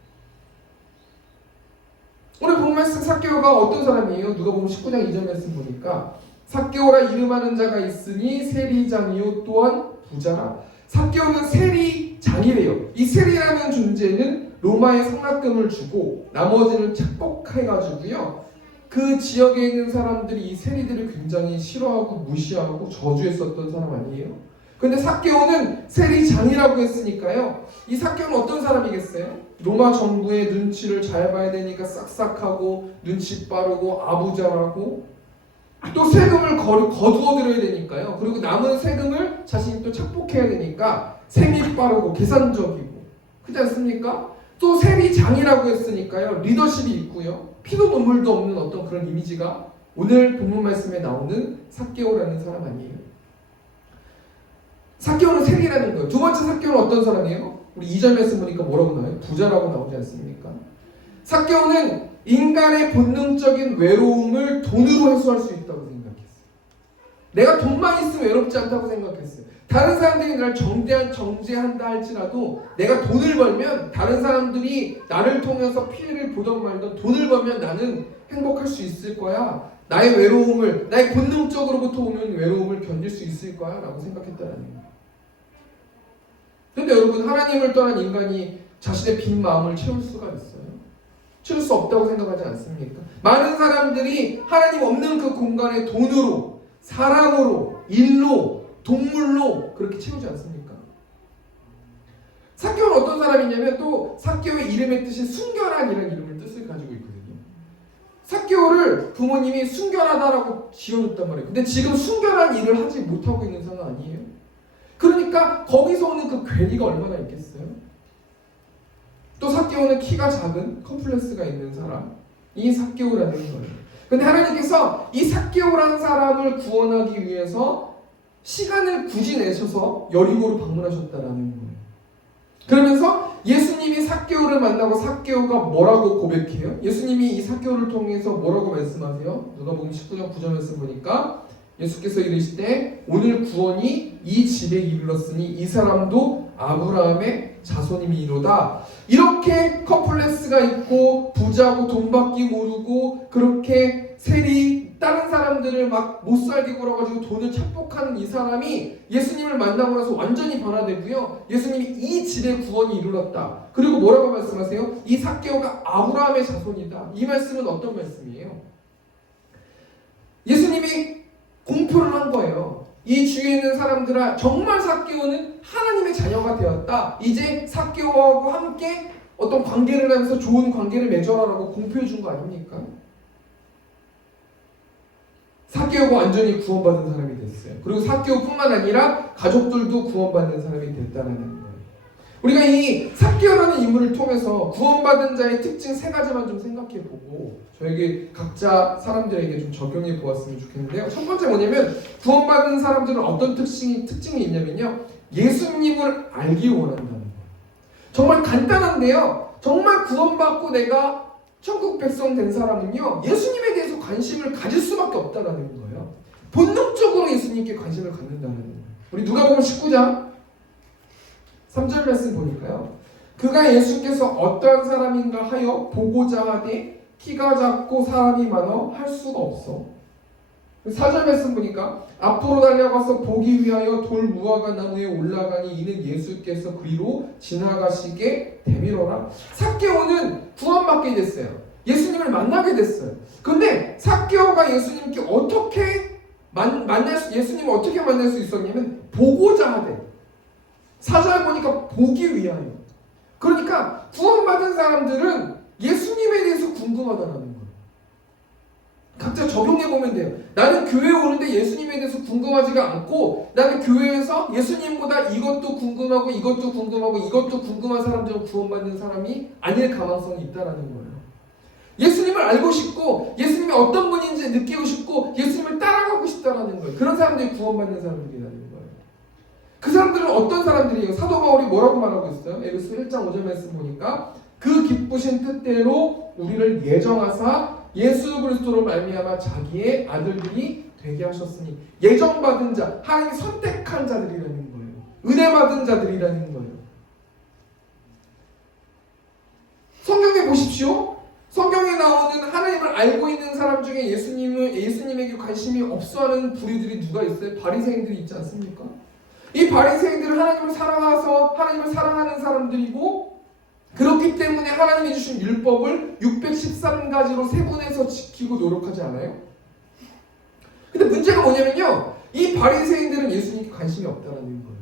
오늘 본 말씀 삭개오가 어떤 사람이에요? 누가복음 19장 2절 말씀 보니까 삭개오라 이름하는 자가 있으니 세리장이요 또한 부자라. 삭개오는 세리장이래요. 이 세리라는 존재는 로마에 상납금을 주고 나머지는 착복해가지고요, 그 지역에 있는 사람들이 이 세리들을 굉장히 싫어하고 무시하고 저주했었던 사람 아니에요? 근데 삭개오는 세리장이라고 했으니까요, 이 삭개오는 어떤 사람이겠어요? 로마 정부의 눈치를 잘 봐야 되니까 싹싹하고 눈치 빠르고 아부자라고, 또 세금을 거두어 들여야 되니까요, 그리고 남은 세금을 자신이 또 착복해야 되니까 셈이 빠르고 계산적이고, 그렇지 않습니까? 또 세리장이라고 했으니까요, 리더십이 있고요, 피도 눈물도 없는 어떤 그런 이미지가 오늘 본문 말씀에 나오는 삭개오라는 사람 아니에요? 삭개오는 세리라는 거예요. 두 번째 삭개오는 어떤 사람이에요? 우리 2절 말씀 보니까 뭐라고 나와요? 부자라고 나오지 않습니까? 삭개오는 인간의 본능적인 외로움을 돈으로 해소할 수 있다고 생각했어요. 내가 돈만 있으면 외롭지 않다고 생각했어요. 다른 사람들이 나를 정죄한다 할지라도 내가 돈을 벌면 다른 사람들이 나를 통해서 피해를 보던 말던 돈을 벌면 나는 행복할 수 있을 거야. 나의 외로움을, 나의 본능적으로부터 오는 외로움을 견딜 수 있을 거야 라고 생각했다는 거예요. 그런데 여러분, 하나님을 떠난 인간이 자신의 빈 마음을 채울 수가 있어요? 채울 수 없다고 생각하지 않습니까? 많은 사람들이 하나님 없는 그 공간에 돈으로, 사랑으로, 일로, 동물로 그렇게 채우지 않습니까? 삭개오는 어떤 사람이냐면 또 삭개오의 이름의 뜻이 순결한이라는 이름을 뜻을 가지고 있거든요. 삭개오를 부모님이 순결하다라고 지어줬단 말이에요. 근데 지금 순결한 일을 하지 못하고 있는 상황 아니에요? 그러니까 거기서 오는 그 괴리가 얼마나 있겠어요? 또 삭개오는 키가 작은 컴플렉스가 있는 사람이 삭개오라는 거예요. 근데 하나님께서 이 삭개오라는 사람을 구원하기 위해서 시간을 굳이 내셔서 여리고를 방문하셨다라는 거예요. 그러면서 예수님이 삭개오를 만나고 삭개오가 뭐라고 고백해요? 예수님이 이 삭개오를 통해서 뭐라고 말씀하세요? 누가복음 19장 9절 말씀 보니까 예수께서 이르시되 오늘 구원이 이 집에 이르렀으니 이 사람도 아브라함의 자손임이로다. 이렇게 컴플렉스가 있고 부자고 돈받기 모르고 그렇게 세리 다른 사람들을 막 못살게 굴어가지고 돈을 착복하는 이 사람이 예수님을 만나고 나서 완전히 변화되고요, 예수님이 이 집에 구원이 이르렀다. 그리고 뭐라고 말씀하세요? 이 삭개오가 아브라함의 자손이다. 이 말씀은 어떤 말씀이에요? 예수님이 공표를 한 거예요. 이 주위에 있는 사람들아, 정말 삭개오는 하나님의 자녀가 되었다. 이제 삭개오하고 함께 어떤 관계를 하면서 좋은 관계를 맺어라라고 공표해 준 거 아닙니까? 삭개오가 완전히 구원받은 사람이 됐어요. 그리고 삭개오뿐만 아니라 가족들도 구원받는 사람이 됐다는 거예요. 우리가 이 삭개오라는 인물을 통해서 구원받은 자의 특징 3가지만 좀 생각해보고 저에게 각자 사람들에게 좀 적용해 보았으면 좋겠는데요. 첫 번째 뭐냐면, 구원받은 사람들은 어떤 특징이 있냐면요, 예수님을 알기 원한다는 거예요. 정말 간단한데요, 정말 구원받고 내가 천국 백성 된 사람은요, 예수님에 대해서 관심을 가질 수밖에 없다는 거예요. 본능적으로 예수님께 관심을 갖는다는 거예요. 우리 누가복음 19장 3절 말씀 보니까요, 그가 예수께서 어떠한 사람인가 하여 보고자 하되 키가 작고 사람이 많아 할 수가 없어. 4절 말씀 보니까 앞으로 달려가서 보기 위하여 돌 무화과 나무에 올라가니 이는 예수께서 그리로 지나가시게 되밀어라. 삭개오는 구원받게 됐어요. 예수님을 만나게 됐어요. 근데 삭개오가 예수님께 어떻게 예수님을 어떻게 만날 수 있었냐면 보고자 하되. 4절 보니까 보기 위하여. 그러니까 구원받은 사람들은 예수님에 대해서 궁금하다는 거예요. 각자 적용해 보면 돼요. 나는 교회에 오는데 예수님에 대해서 궁금하지가 않고, 나는 교회에서 예수님보다 이것도 궁금하고 이것도 궁금하고 이것도 궁금한 사람들은 구원받는 사람이 아닐 가능성이 있다는 거예요. 예수님을 알고 싶고 예수님이 어떤 분인지 느끼고 싶고 예수님을 따라가고 싶다는 거예요. 그런 사람들이 구원받는 사람들이라는 거예요. 그 사람들은 어떤 사람들이에요? 사도 바울이 뭐라고 말하고 있어요? 에베소 1장 5절 말씀 보니까 그 기쁘신 뜻대로 우리를 예정하사 예수 그리스도로 말미암아 자기의 아들들이 되게 하셨으니, 예정받은 자, 하나님이 선택한 자들이라는 거예요. 은혜 받은 자들이라는 거예요. 성경에 보십시오. 성경에 나오는 하나님을 알고 있는 사람 중에 예수님에게 관심이 없어하는 부류들이 누가 있어요? 바리새인들이 있지 않습니까? 이 바리새인들은 하나님을 사랑해서 하나님을 사랑하는 사람들이고, 그렇기 때문에 하나님이 주신 율법을 613가지로 세분해서 지키고 노력하지 않아요? 근데 문제가 뭐냐면요, 이 바리새인들은 예수님께 관심이 없다는 거예요.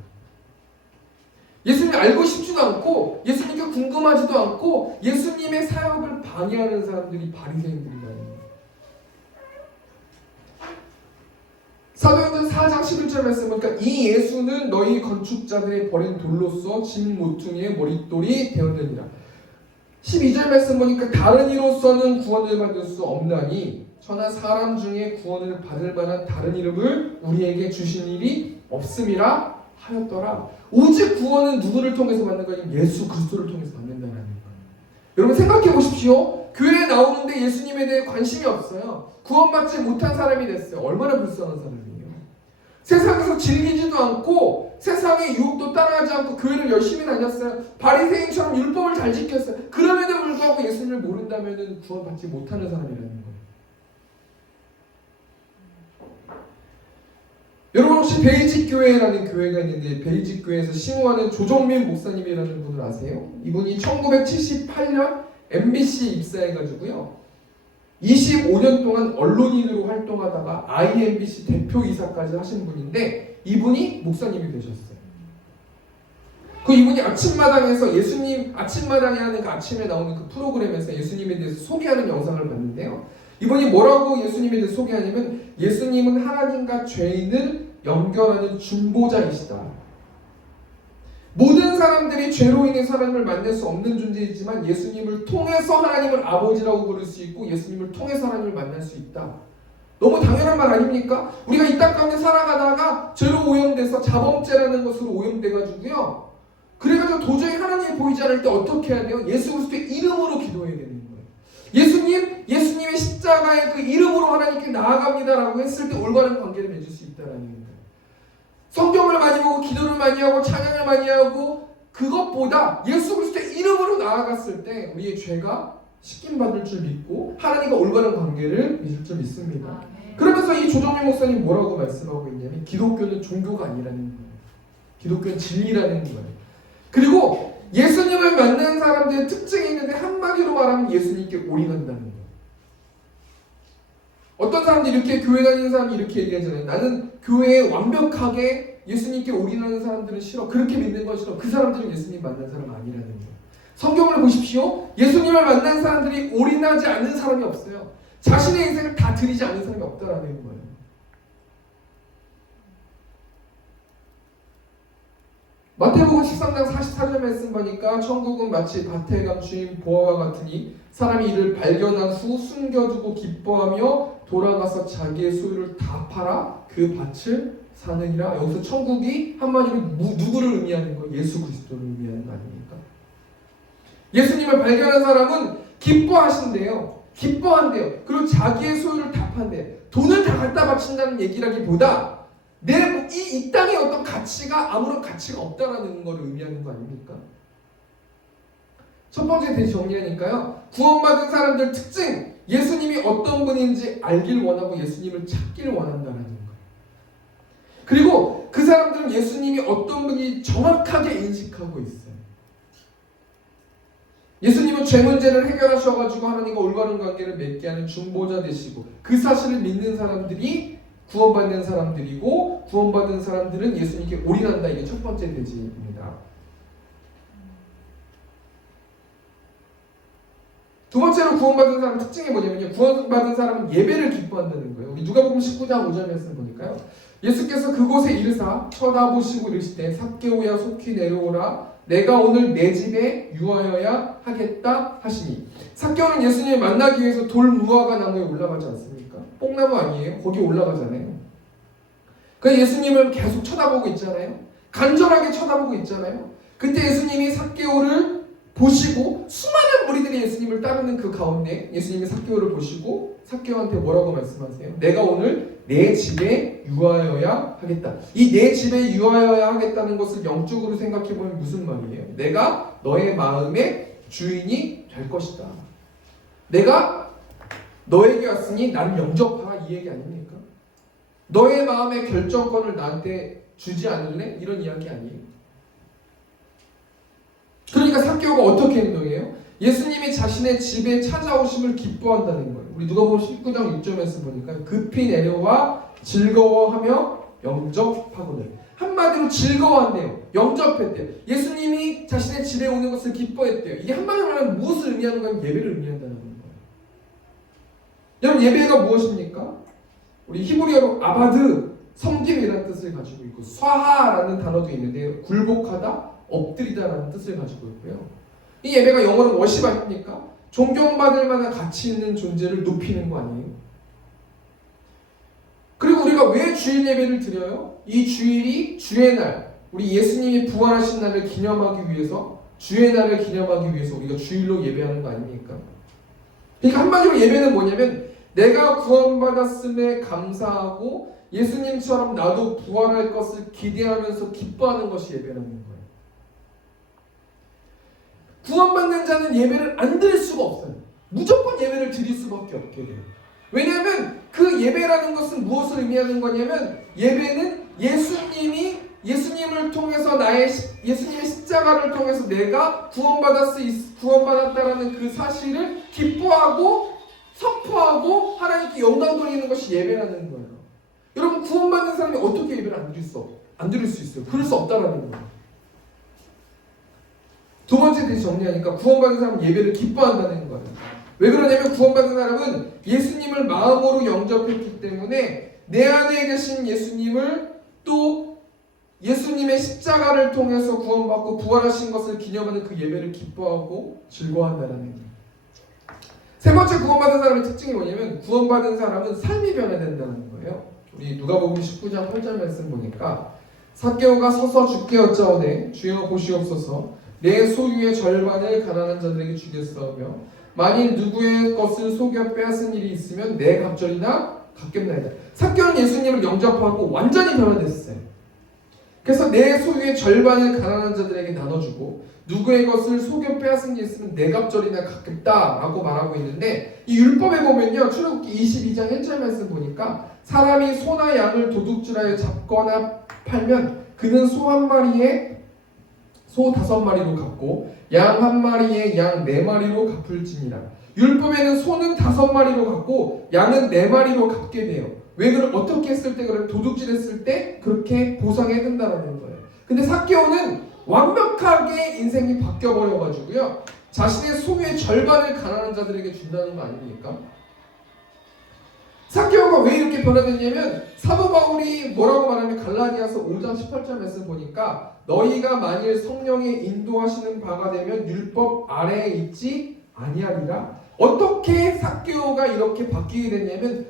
예수님을 알고 싶지도 않고 예수님께 궁금하지도 않고 예수님의 사역을 방해하는 사람들이 바리새인들이라는 거예요. 사도행전 4장 11절 말씀 보니까 이 예수는 너희 건축자들의 버린 돌로서 진 모퉁이의 머릿돌이 되었느니라. 12절 말씀 보니까 다른 이로서는 구원을 받을 수 없나니 천하 사람 중에 구원을 받을 만한 다른 이름을 우리에게 주신 일이 없음이라 하였더라. 오직 구원은 누구를 통해서 받는 거냐면 예수 그리스도를 통해서 받는다는 거예요. 여러분 생각해 보십시오. 교회에 나오는데 예수님에 대해 관심이 없어요. 구원받지 못한 사람이 됐어요. 얼마나 불쌍한 사람이에요. 세상에서 즐기지도 않고 세상의 유혹도 따라하지 않고 교회를 열심히 다녔어요. 바리새인처럼 율법을 잘 지켰어요. 그럼에도 불구하고 예수님을 모른다면 구원받지 못하는 사람이라는 거예요. 여러분 혹시 베이직 교회라는 교회가 있는데, 베이직 교회에서 심호하는 조정민 목사님이라는 분을 아세요? 이분이 1978년 MBC 입사해가지고요 25년 동안 언론인으로 활동하다가 IMBC 대표이사까지 하신 분인데, 이분이 목사님이 되셨어요. 그 이분이 아침마당에서 예수님, 아침마당이라는 그 아침에 나오는 그 프로그램에서 예수님에 대해서 소개하는 영상을 봤는데요, 이분이 뭐라고 예수님에 대해서 소개하냐면 예수님은 하나님과 죄인을 연결하는 중보자이시다. 모든 사람들이 죄로 인해서 하나님을 만날 수 없는 존재이지만 예수님을 통해서 하나님을 아버지라고 부를 수 있고 예수님을 통해서 하나님을 만날 수 있다. 너무 당연한 말 아닙니까? 우리가 이 땅 가운데 살아가다가 죄로 오염돼서 자범죄라는 것으로 오염돼가지고요, 그래가지고 도저히 하나님이 보이지 않을 때 어떻게 해야 돼요? 예수 그리스도의 이름으로 기도해야 되는 거예요. 예수님의 십자가의 그 이름으로 하나님께 나아갑니다라고 했을 때 올바른 관계를 맺을 수 있다는 거예요. 성경을 많이 보고 기도를 많이 하고 찬양을 많이 하고, 그것보다 예수 그리스도의 이름으로 나아갔을 때 우리의 죄가 씻김받을 줄 믿고 하나님과 올바른 관계를 맺을 줄 믿습니다. 그러면서 이 조정민 목사님 뭐라고 말씀하고 있냐면 기독교는 종교가 아니라는 거예요. 기독교는 진리라는 거예요. 그리고 예수님을 만난 사람들의 특징이 있는데 한마디로 말하면 예수님께 올인한다는 거예요. 어떤 사람들이 이렇게 교회 다니는 사람이 이렇게 얘기하잖아요. 나는 교회에 완벽하게 예수님께 올인하는 사람들은 싫어. 그렇게 믿는 건 싫어. 그 사람들은 예수님 만난 사람 아니라는 거예요. 성경을 보십시오. 예수님을 만난 사람들이 올인하지 않는 사람이 없어요. 자신의 인생을 다 드리지 않는 사람이 없다라는 거예요. 마태복음 13장 44절 말씀 보니까 천국은 마치 밭에 감추인 보화와 같으니 사람이 이를 발견한 후 숨겨두고 기뻐하며 돌아가서 자기의 소유를 다 팔아 그 밭을 사느니라. 여기서 천국이 한마디로 누구를 의미하는 거예요? 예수 그리스도를 의미하는 거 아닙니까? 예수님을 발견한 사람은 기뻐하신대요. 기뻐한대요. 그리고 자기의 소유를 다 판대요. 돈을 다 갖다 바친다는 얘기라기보다 이 땅의 어떤 가치가 아무런 가치가 없다라는 걸 의미하는 거 아닙니까? 첫 번째 대시 정리하니까요, 구원받은 사람들 특징, 예수님이 어떤 분인지 알길 원하고 예수님을 찾길 원한다는 거예요. 그리고 그 사람들은 예수님이 어떤 분이 정확하게 인식하고 있어요. 예수님은 죄 문제를 해결하셔가지고 하나님과 올바른 관계를 맺게 하는 중보자 되시고 그 사실을 믿는 사람들이 구원받는 사람들이고 구원받은 사람들은 예수님께 올인한다. 이게 첫 번째 대지입니다. 두 번째로 구원받은 사람 특징이 뭐냐면요. 구원받은 사람은 예배를 기뻐한다는 거예요. 우리 누가복음 19장 5절 말씀 보니까요. 예수께서 그곳에 이르사 쳐다보시고 이르시되 삭개오야 속히 내려오라. 내가 오늘 내 집에 유하여야 하겠다 하시니. 삭개오는 예수님을 만나기 위해서 돌 무화과 나무에 올라가지 않습니까? 뽕나무 아니에요? 거기 올라가잖아요. 그 예수님을 계속 쳐다보고 있잖아요. 간절하게 쳐다보고 있잖아요. 그때 예수님이 삭개오를 보시고 수많은 무리들이 예수님을 따르는 그 가운데 예수님이 삭개오를 보시고 삭개오한테 뭐라고 말씀하세요? 내가 오늘 내 집에 유하여야 하겠다. 이 내 집에 유하여야 하겠다는 것을 영적으로 생각해보면 무슨 말이에요? 내가 너의 마음의 주인이 될 것이다. 내가 너에게 왔으니 나를 영접하라, 이 얘기 아닙니까? 너의 마음의 결정권을 나한테 주지 않을래? 이런 이야기 아니에요. 그러니까 삭개오가 어떻게 행동해요? 예수님이 자신의 집에 찾아오심을 기뻐한다는 거예요. 우리 누가복음 19장 6절에서 보니까 급히 내려와 즐거워하며 영접하거든. 한마디로 즐거워한대요. 영접했대요. 예수님이 자신의 집에 오는 것을 기뻐했대요. 이게 한마디로 말하면 무엇을 의미하는 거냐면 예배를 의미한다는 거예요. 여러분, 예배가 무엇입니까? 우리 히브리어로 아바드, 섬김이라는 뜻을 가지고 있고 스와하라는 단어도 있는데 굴복하다, 엎드리다라는 뜻을 가지고 있고요. 이 예배가 영어로는 워십 아닙니까? 존경받을 만한 가치 있는 존재를 높이는 거 아니에요? 그리고 우리가 왜 주일 예배를 드려요? 이 주일이 주의 날, 우리 예수님이 부활하신 날을 기념하기 위해서, 주의 날을 기념하기 위해서 우리가 주일로 예배하는 거 아닙니까? 그러니까 한마디로 예배는 뭐냐면 내가 구원받았음에 감사하고 예수님처럼 나도 부활할 것을 기대하면서 기뻐하는 것이 예배라는 거예요. 구원받는 자는 예배를 안 드릴 수가 없어요. 무조건 예배를 드릴 수밖에 없게 돼요. 왜냐하면 그 예배라는 것은 무엇을 의미하는 거냐면 예배는 예수님을 통해서 예수님의 십자가를 통해서 내가 구원받았다라는 그 사실을 기뻐하고 선포하고 하나님께 영광 돌리는 것이 예배라는 거예요. 여러분, 구원받는 사람이 어떻게 예배를 안 드릴 수 있어요? 그럴 수 없다라는 거예요. 두 번째 대지 정리하니까 구원받은 사람은 예배를 기뻐한다는 거예요. 왜 그러냐면 구원받은 사람은 예수님을 마음으로 영접했기 때문에 내 안에 계신 예수님을 또 예수님의 십자가를 통해서 구원받고 부활하신 것을 기념하는 그 예배를 기뻐하고 즐거워한다는 거예요. 세 번째 구원받은 사람의 특징이 뭐냐면 구원받은 사람은 삶이 변화된다는 거예요. 우리 누가복음 19장 8절 말씀 보니까 삭개오가 서서 주께 여짜오되 주여 보시옵소서 내 소유의 절반을 가난한 자들에게 주겠사오며 만일 누구의 것을 속여 빼앗은 일이 있으면 내 갑절이나 갚겠나이다. 삭개오는 예수님을 영접하고 완전히 변화됐어요. 그래서 내 소유의 절반을 가난한 자들에게 나눠주고 누구의 것을 속여 빼앗은 게 있으면 내 갑절이나 갚겠다라고 말하고 있는데 이 율법에 보면요, 출애굽기 22장 1절 말씀 보니까 사람이 소나 양을 도둑질하여 잡거나 팔면 그는 소 한 마리에 소 5마리로 갚고 양 한 마리에 양 4마리로 갚을지니라. 율법에는 소는 5마리로 갚고 양은 4마리로 갚게 돼요. 왜 어떻게 했을 때 그래? 도둑질했을 때 그렇게 보상해 준다는 거예요. 근데 삭개오는 완벽하게 인생이 바뀌어 버려 가지고요. 자신의 소유의 절반을 가난한 자들에게 준다는 거 아닙니까? 삭개오가 왜 이렇게 변화됐냐면 사도 바울이 뭐라고 말하면 갈라디아서 5장 18절 말씀 보니까 너희가 만일 성령의 인도하시는 바가 되면 율법 아래에 있지 아니하리라. 어떻게 삭개오가 이렇게 바뀌게 됐냐면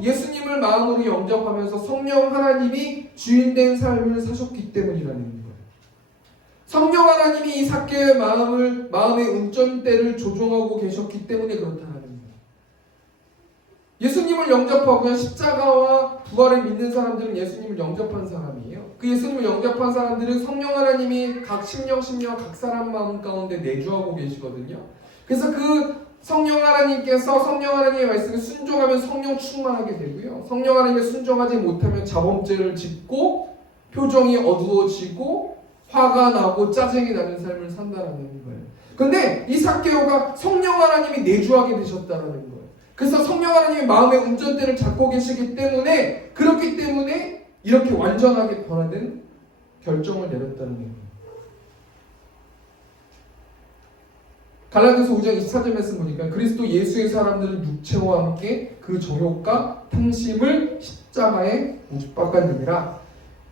예수님을 마음으로 영접하면서 성령 하나님이 주인된 삶을 사셨기 때문이라는 거예요. 성령 하나님이 이 삭개오의 마음의 운전대를 조종하고 계셨기 때문에 그렇다는 거예요. 예수님을 영접하고 십자가와 부활을 믿는 사람들은 예수님을 영접한 사람이에요. 그 예수님을 영접한 사람들은 성령 하나님이 각 심령 각 사람 마음 가운데 내주하고 계시거든요. 그래서 그 성령 하나님의 말씀에 순종하면 성령 충만하게 되고요. 성령 하나님에 순종하지 못하면 자범죄를 짓고 표정이 어두워지고 화가 나고 짜증이 나는 삶을 산다는 거예요. 근데 이 삭개오가 성령 하나님이 내주하게 되셨다는 거예요. 그래서 성령 하나님이 마음의 운전대를 잡고 계시기 때문에, 그렇기 때문에 이렇게 완전하게 변화된 결정을 내렸다는 거예요. 갈라디아서 5장 24절 말씀 보니까 그리스도 예수의 사람들은 육체와 함께 그 정욕과 탐심을 십자가에 못 박았느니라.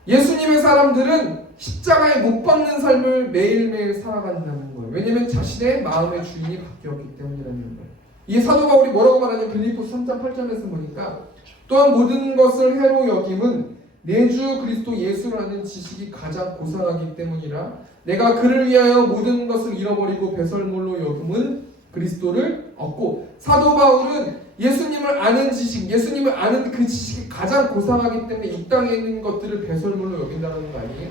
예수님의 사람들은 십자가에 못 박는 삶을 매일매일 살아간다는 거예요. 왜냐하면 자신의 마음의 주인이 바뀌었기 때문이라는 거예요. 이 사도 바울이 뭐라고 말하냐면 빌립보서 3장 8절 말씀 보니까 또한 모든 것을 해로 여김은 내 주 그리스도 예수라는 지식이 가장 고상하기 때문이라. 내가 그를 위하여 모든 것을 잃어버리고 배설물로 여김은 그리스도를 얻고. 사도 바울은 예수님을 아는 지식, 예수님을 아는 그 지식이 가장 고상하기 때문에 이 땅에 있는 것들을 배설물로 여긴다는 거 아니에요?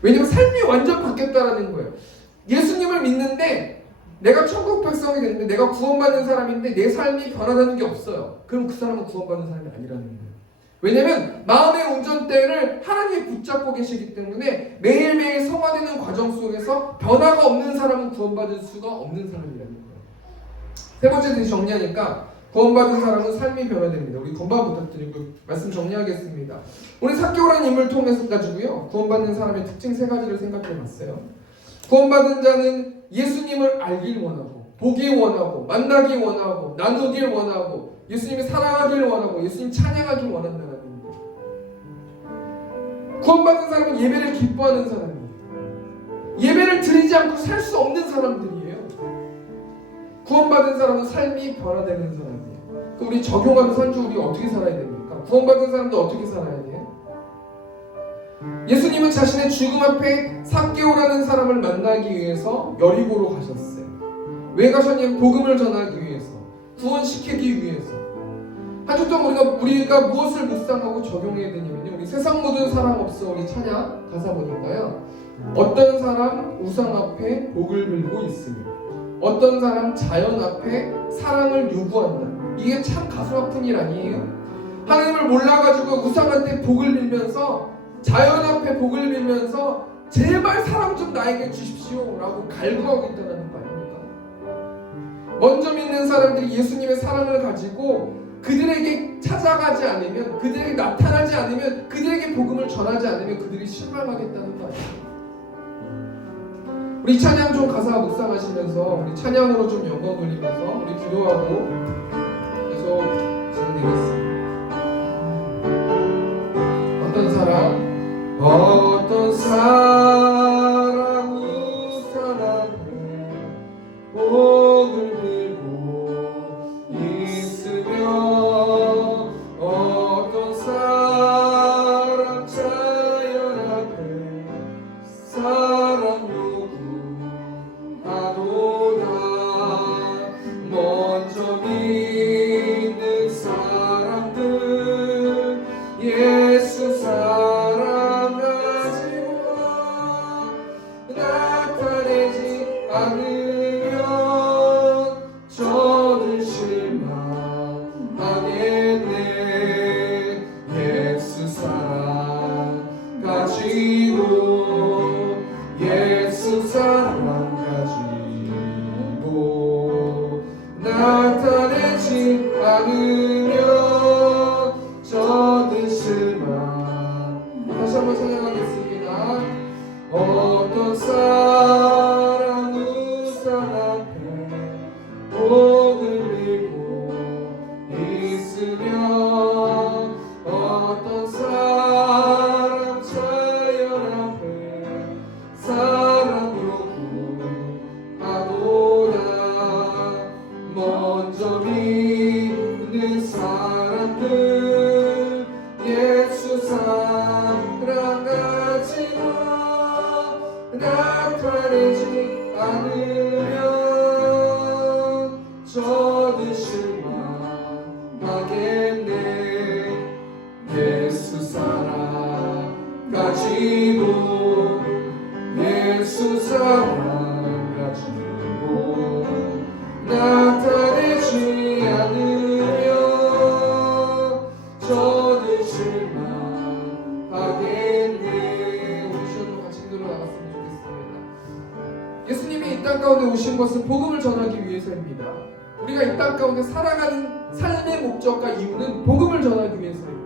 왜냐면 삶이 완전 바뀌었다라는 거예요. 예수님을 믿는데 내가 천국 백성이 됐는데 내가 구원받는 사람인데 내 삶이 변화되는 게 없어요. 그럼 그 사람은 구원받는 사람이 아니라는 거예요. 왜냐면 마음의 운전대를 하나님이 붙잡고 계시기 때문에 매일매일 성화되는 과정 속에서 변화가 없는 사람은 구원받을 수가 없는 사람이라는 거예요. 세 번째 대해서 정리하니까 구원받은 사람은 삶이 변화됩니다. 우리 건반 부탁드리고 말씀 정리하겠습니다. 우리 삭개오라는 인물을 통해서 가지고요, 구원받는 사람의 특징 세 가지를 생각해봤어요. 구원받은 자는 예수님을 알길 원하고, 보기 원하고, 만나기 원하고, 나누길 원하고, 예수님을 사랑하길 원하고, 예수님 찬양하길 원한다는 거예요. 구원받은 사람은 예배를 기뻐하는 사람이에요. 예배를 드리지 않고 살 수 없는 사람들이에요. 구원받은 사람은 삶이 변화되는 사람이에요. 그럼 우리 적용하면서 한 주 우리 어떻게 살아야 됩니까? 구원받은 사람도 어떻게 살아야 돼요? 예수님은 자신의 죽음 앞에 삭개오라는 사람을 만나기 위해서 여리고로 가셨어요. 왜 가셨냐면 복음을 전하기 위해서, 구원시키기 위해서. 한 주 동안 우리가 무엇을 묵상하고 적용해야 되냐면요, 우리 세상 모든 사랑 없어 우리 찬양 가사 보니까요, 어떤 사람 우상 앞에 복을 빌고 있으며 어떤 사람 자연 앞에 사랑을 요구한다. 이게 참 가슴 아픈 일 아니에요? 하나님을 몰라가지고 우상한테 복을 빌면서, 자연 앞에 복을 빌면서 제발 사랑 좀 나에게 주십시오 라고 갈구하고 있다는 거 아닙니까? 먼저 믿는 사람들이 예수님의 사랑을 가지고 그들에게 찾아가지 않으면, 그들에게 나타나지 않으면, 그들에게 복음을 전하지 않으면 그들이 실망하겠다는 거 아니에요? 우리 찬양 좀 가사 묵상하시면서 우리 찬양으로 좀 영광 돌리면서 우리 기도하고 계속 진행되겠습니다. 어떤 사람 우상 앞에 복을 빌고 있으며 어떤 사람 자연 앞에 사랑 요구하도다. 먼저 믿는 사람들 예수 사랑 가지고 나타내지 않으면 저들 실망하겠네. 예수 사랑 가지고 예수 사랑 가지고 나타내지 않으면 저들 실망. 다시 한번 찬양하겠습니다. 어떤 사람 우상 앞에 복을 빌고 있으며 어떤 사람 자연 앞에 사랑 요구하도다. 먼저 믿는 오신 것은 복음을 전하기 위해서입니다. 우리가 이 땅 가운데 살아가는 삶의 목적과 이유는 복음을 전하기 위해서입니다.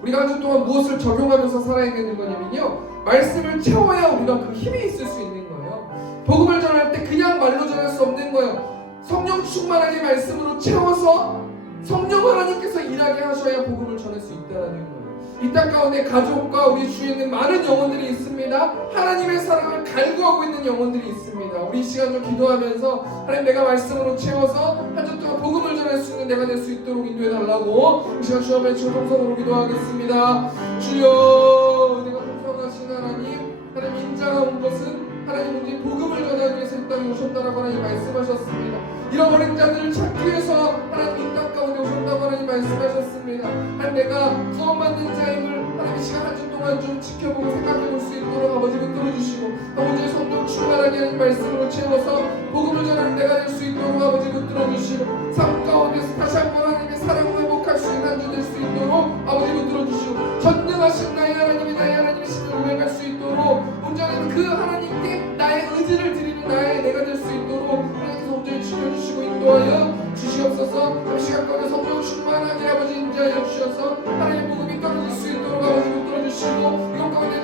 우리가 한 주 동안 무엇을 적용하면서 살아야 되는 거냐면요, 말씀을 채워야 우리가 그 힘이 있을 수 있는 거예요. 복음을 전할 때 그냥 말로 전할 수 없는 거예요. 성령 충만하게 말씀으로 채워서 성령 하나님께서 일하게 하셔야 복음을 전할 수 있다는 거예요. 이 땅 가운데 가족과 우리 주위에 있는 많은 영혼들이 있습니다. 하나님의 사랑을 갈구하고 있는 영혼들이 있습니다. 우리 이 시간 좀 기도하면서 하나님, 내가 말씀으로 채워서 한 주 동안 복음을 전할 수 있는 내가 될 수 있도록 인도해 달라고 이 시간 주 앞에 주동성으로 기도하겠습니다. 주여, 내가 풍성하신 하나님 인자가 것은 하나님 우리 복음을 전하기 위해서 이 땅에 오셨다라고 하나님 말씀하셨습니다. 잃어버린 자들을 찾기 위해서 하나님 이 땅 가운데 오셨다고 하나님 말씀하셨습니다. 하나님, 내가 구원받는 자임을 하나님 시간 한 주 동안 좀 지켜보고 생각해 볼 수 있도록 아버지 붙들어 주시고, 아버지의 성령 충만하게 하나님 말씀으로 채워서 복음을 전하는 내가 될 수 있도록 아버지 붙들어 주시고, 삶 가운데서 다시 한번 하나님의 사랑을 회복할 수 있는 한 주 될 수 있도록 아버지 붙들어 주시고, 전능하신 나의 하나님이시를 고백할 수 있도록 온전히 그 하나님께 나의 의지를 드리는 나의 내가 될 수 있도록 하나님께서 온전히 지켜주시고 인도하여 주시옵소서. 그 시간 가운데 성령 충만하게 아버지 인자하여 주셔서 하나님의 복음이 떨어질 수 있도록 아버지 붙들어 주시고, 이곳 가운데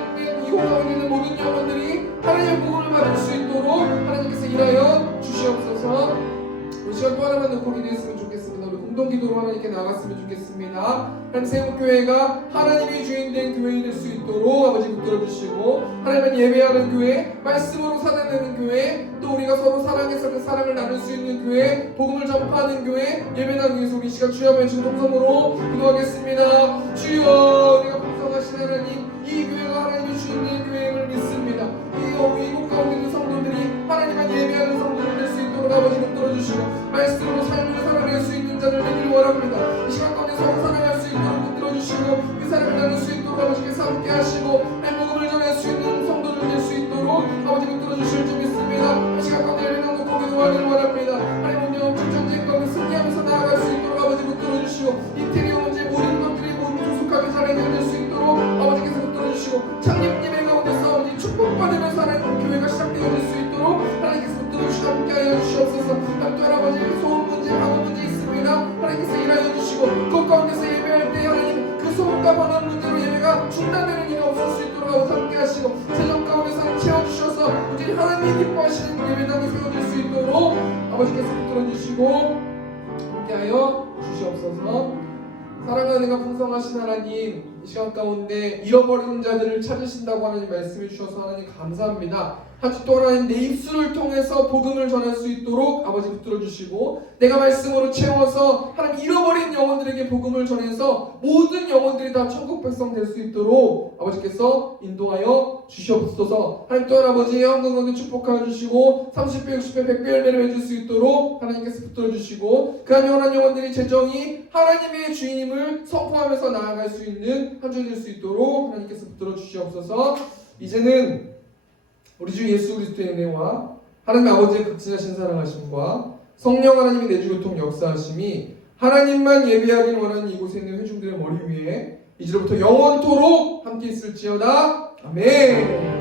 있는 모든 영혼들이 하나님의 복음을 받을 수 있도록 하나님께서 일하여 주시옵소서. 우리 시간 또 하나만 놓고 기도했으면 좋겠습니다. 우리 공동기도로 하나님께 나갔으면 좋겠습니다. 하나님, 세목교회가 하나님의 주인 된 교회이 될 수 있도록 아버지 붙들어 주시고, 하나님은 예배하는 교회, 말씀으로 살아내는 교회, 또 우리가 서로 사랑해서 그 사랑을 나눌 수 있는 교회, 복음을 전파하는 교회, 예배나기 위해서 우리 시간 주여 한번 중동성으로 기도하겠습니다. 주여, 내가 풍성하신 하나님, 이 교회가 하나님의 주인 된 교회임을 믿습니다. 이곳 가운데 있는 성도들이 하나님만 예배하는 성도들 될 수 있도록 아버지 붙들어 주시고, 말씀으로 삶을 살아낼 수 있는 자들 되길 원합니다. 이 시간 가운데 서로 사랑할 수 있도록 붙들어 주시고, 그 사랑을 나눌 수 있도록 아버지께서 함께 하시고, 복음을 전할 수 있는 성도들 될 수 있도록 아버지 붙들어 주실 줄 믿습니다. 이 시간 가운데 예배당 놓고 기도하기를 원합니다. 하나님, 오늘 영적 전쟁 가운데 승리하면서 나아갈 수 있도록 아버지 붙들어 주시고, 이태리 문제 모든 것들이 모두 조속하게 잘 해결될 수 있도록 아버지께서 붙들어 주시고, 창립 예배 가운데서 아버지 축복받으면서 하나님 교회가 시작되어질 수 있도록 하나님께서 붙들어 주시고 함께하여 주시옵소서. 또한 아버지 소음 문제, 방언 문제 있습니다. 하나님께서 일하여 주시고, 그 가운데서 예배할 때 하나님 그 소음과 방언 문제로 예배가 중단되는 일이 없을 수 있도록 아버지 함께하시고, 세상 가운데서 채워주셔서 온전히 하나님이 기뻐하시는 예배당이 세워질 수 있도록 아버지께서 붙들어 주시고 함께하여 주시옵소서. 사랑하는 가 풍성하신 하나님, 이 시간 가운데 잃어버린 자들을 찾으신다고 하나님 말씀해 주셔서 하나님 감사합니다. 한 주 동안 하나님 내 입술을 통해서 복음을 전할 수 있도록 아버지 붙들어 주시고, 내가 말씀으로 채워서 하나님 잃어버린 영혼들에게 복음을 전해서 모든 영혼들이 다 천국 백성 될 수 있도록 아버지께서 인도하여 주시옵소서. 하나님, 또한 아버지의 헌금 가운데 축복하여 주시고 30배, 60배, 100배 열매를 맺을 수 있도록 하나님께서 붙들어 주시고, 그 한 영원한 영혼들이 재정이 하나님의 주인임을 선포하면서 나아갈 수 있는 한 주 될 수 있도록 하나님께서 붙들어 주시옵소서. 이제는 우리 주 예수 그리스도의 은혜와 하나님 아버지의 극진하신 사랑하심과 성령 하나님의 내주교통 역사하심이 하나님만 예배하기를 원하는 이곳에 있는 회중들의 머리 위에 이제로부터 영원토록 함께 있을지어다. 아멘.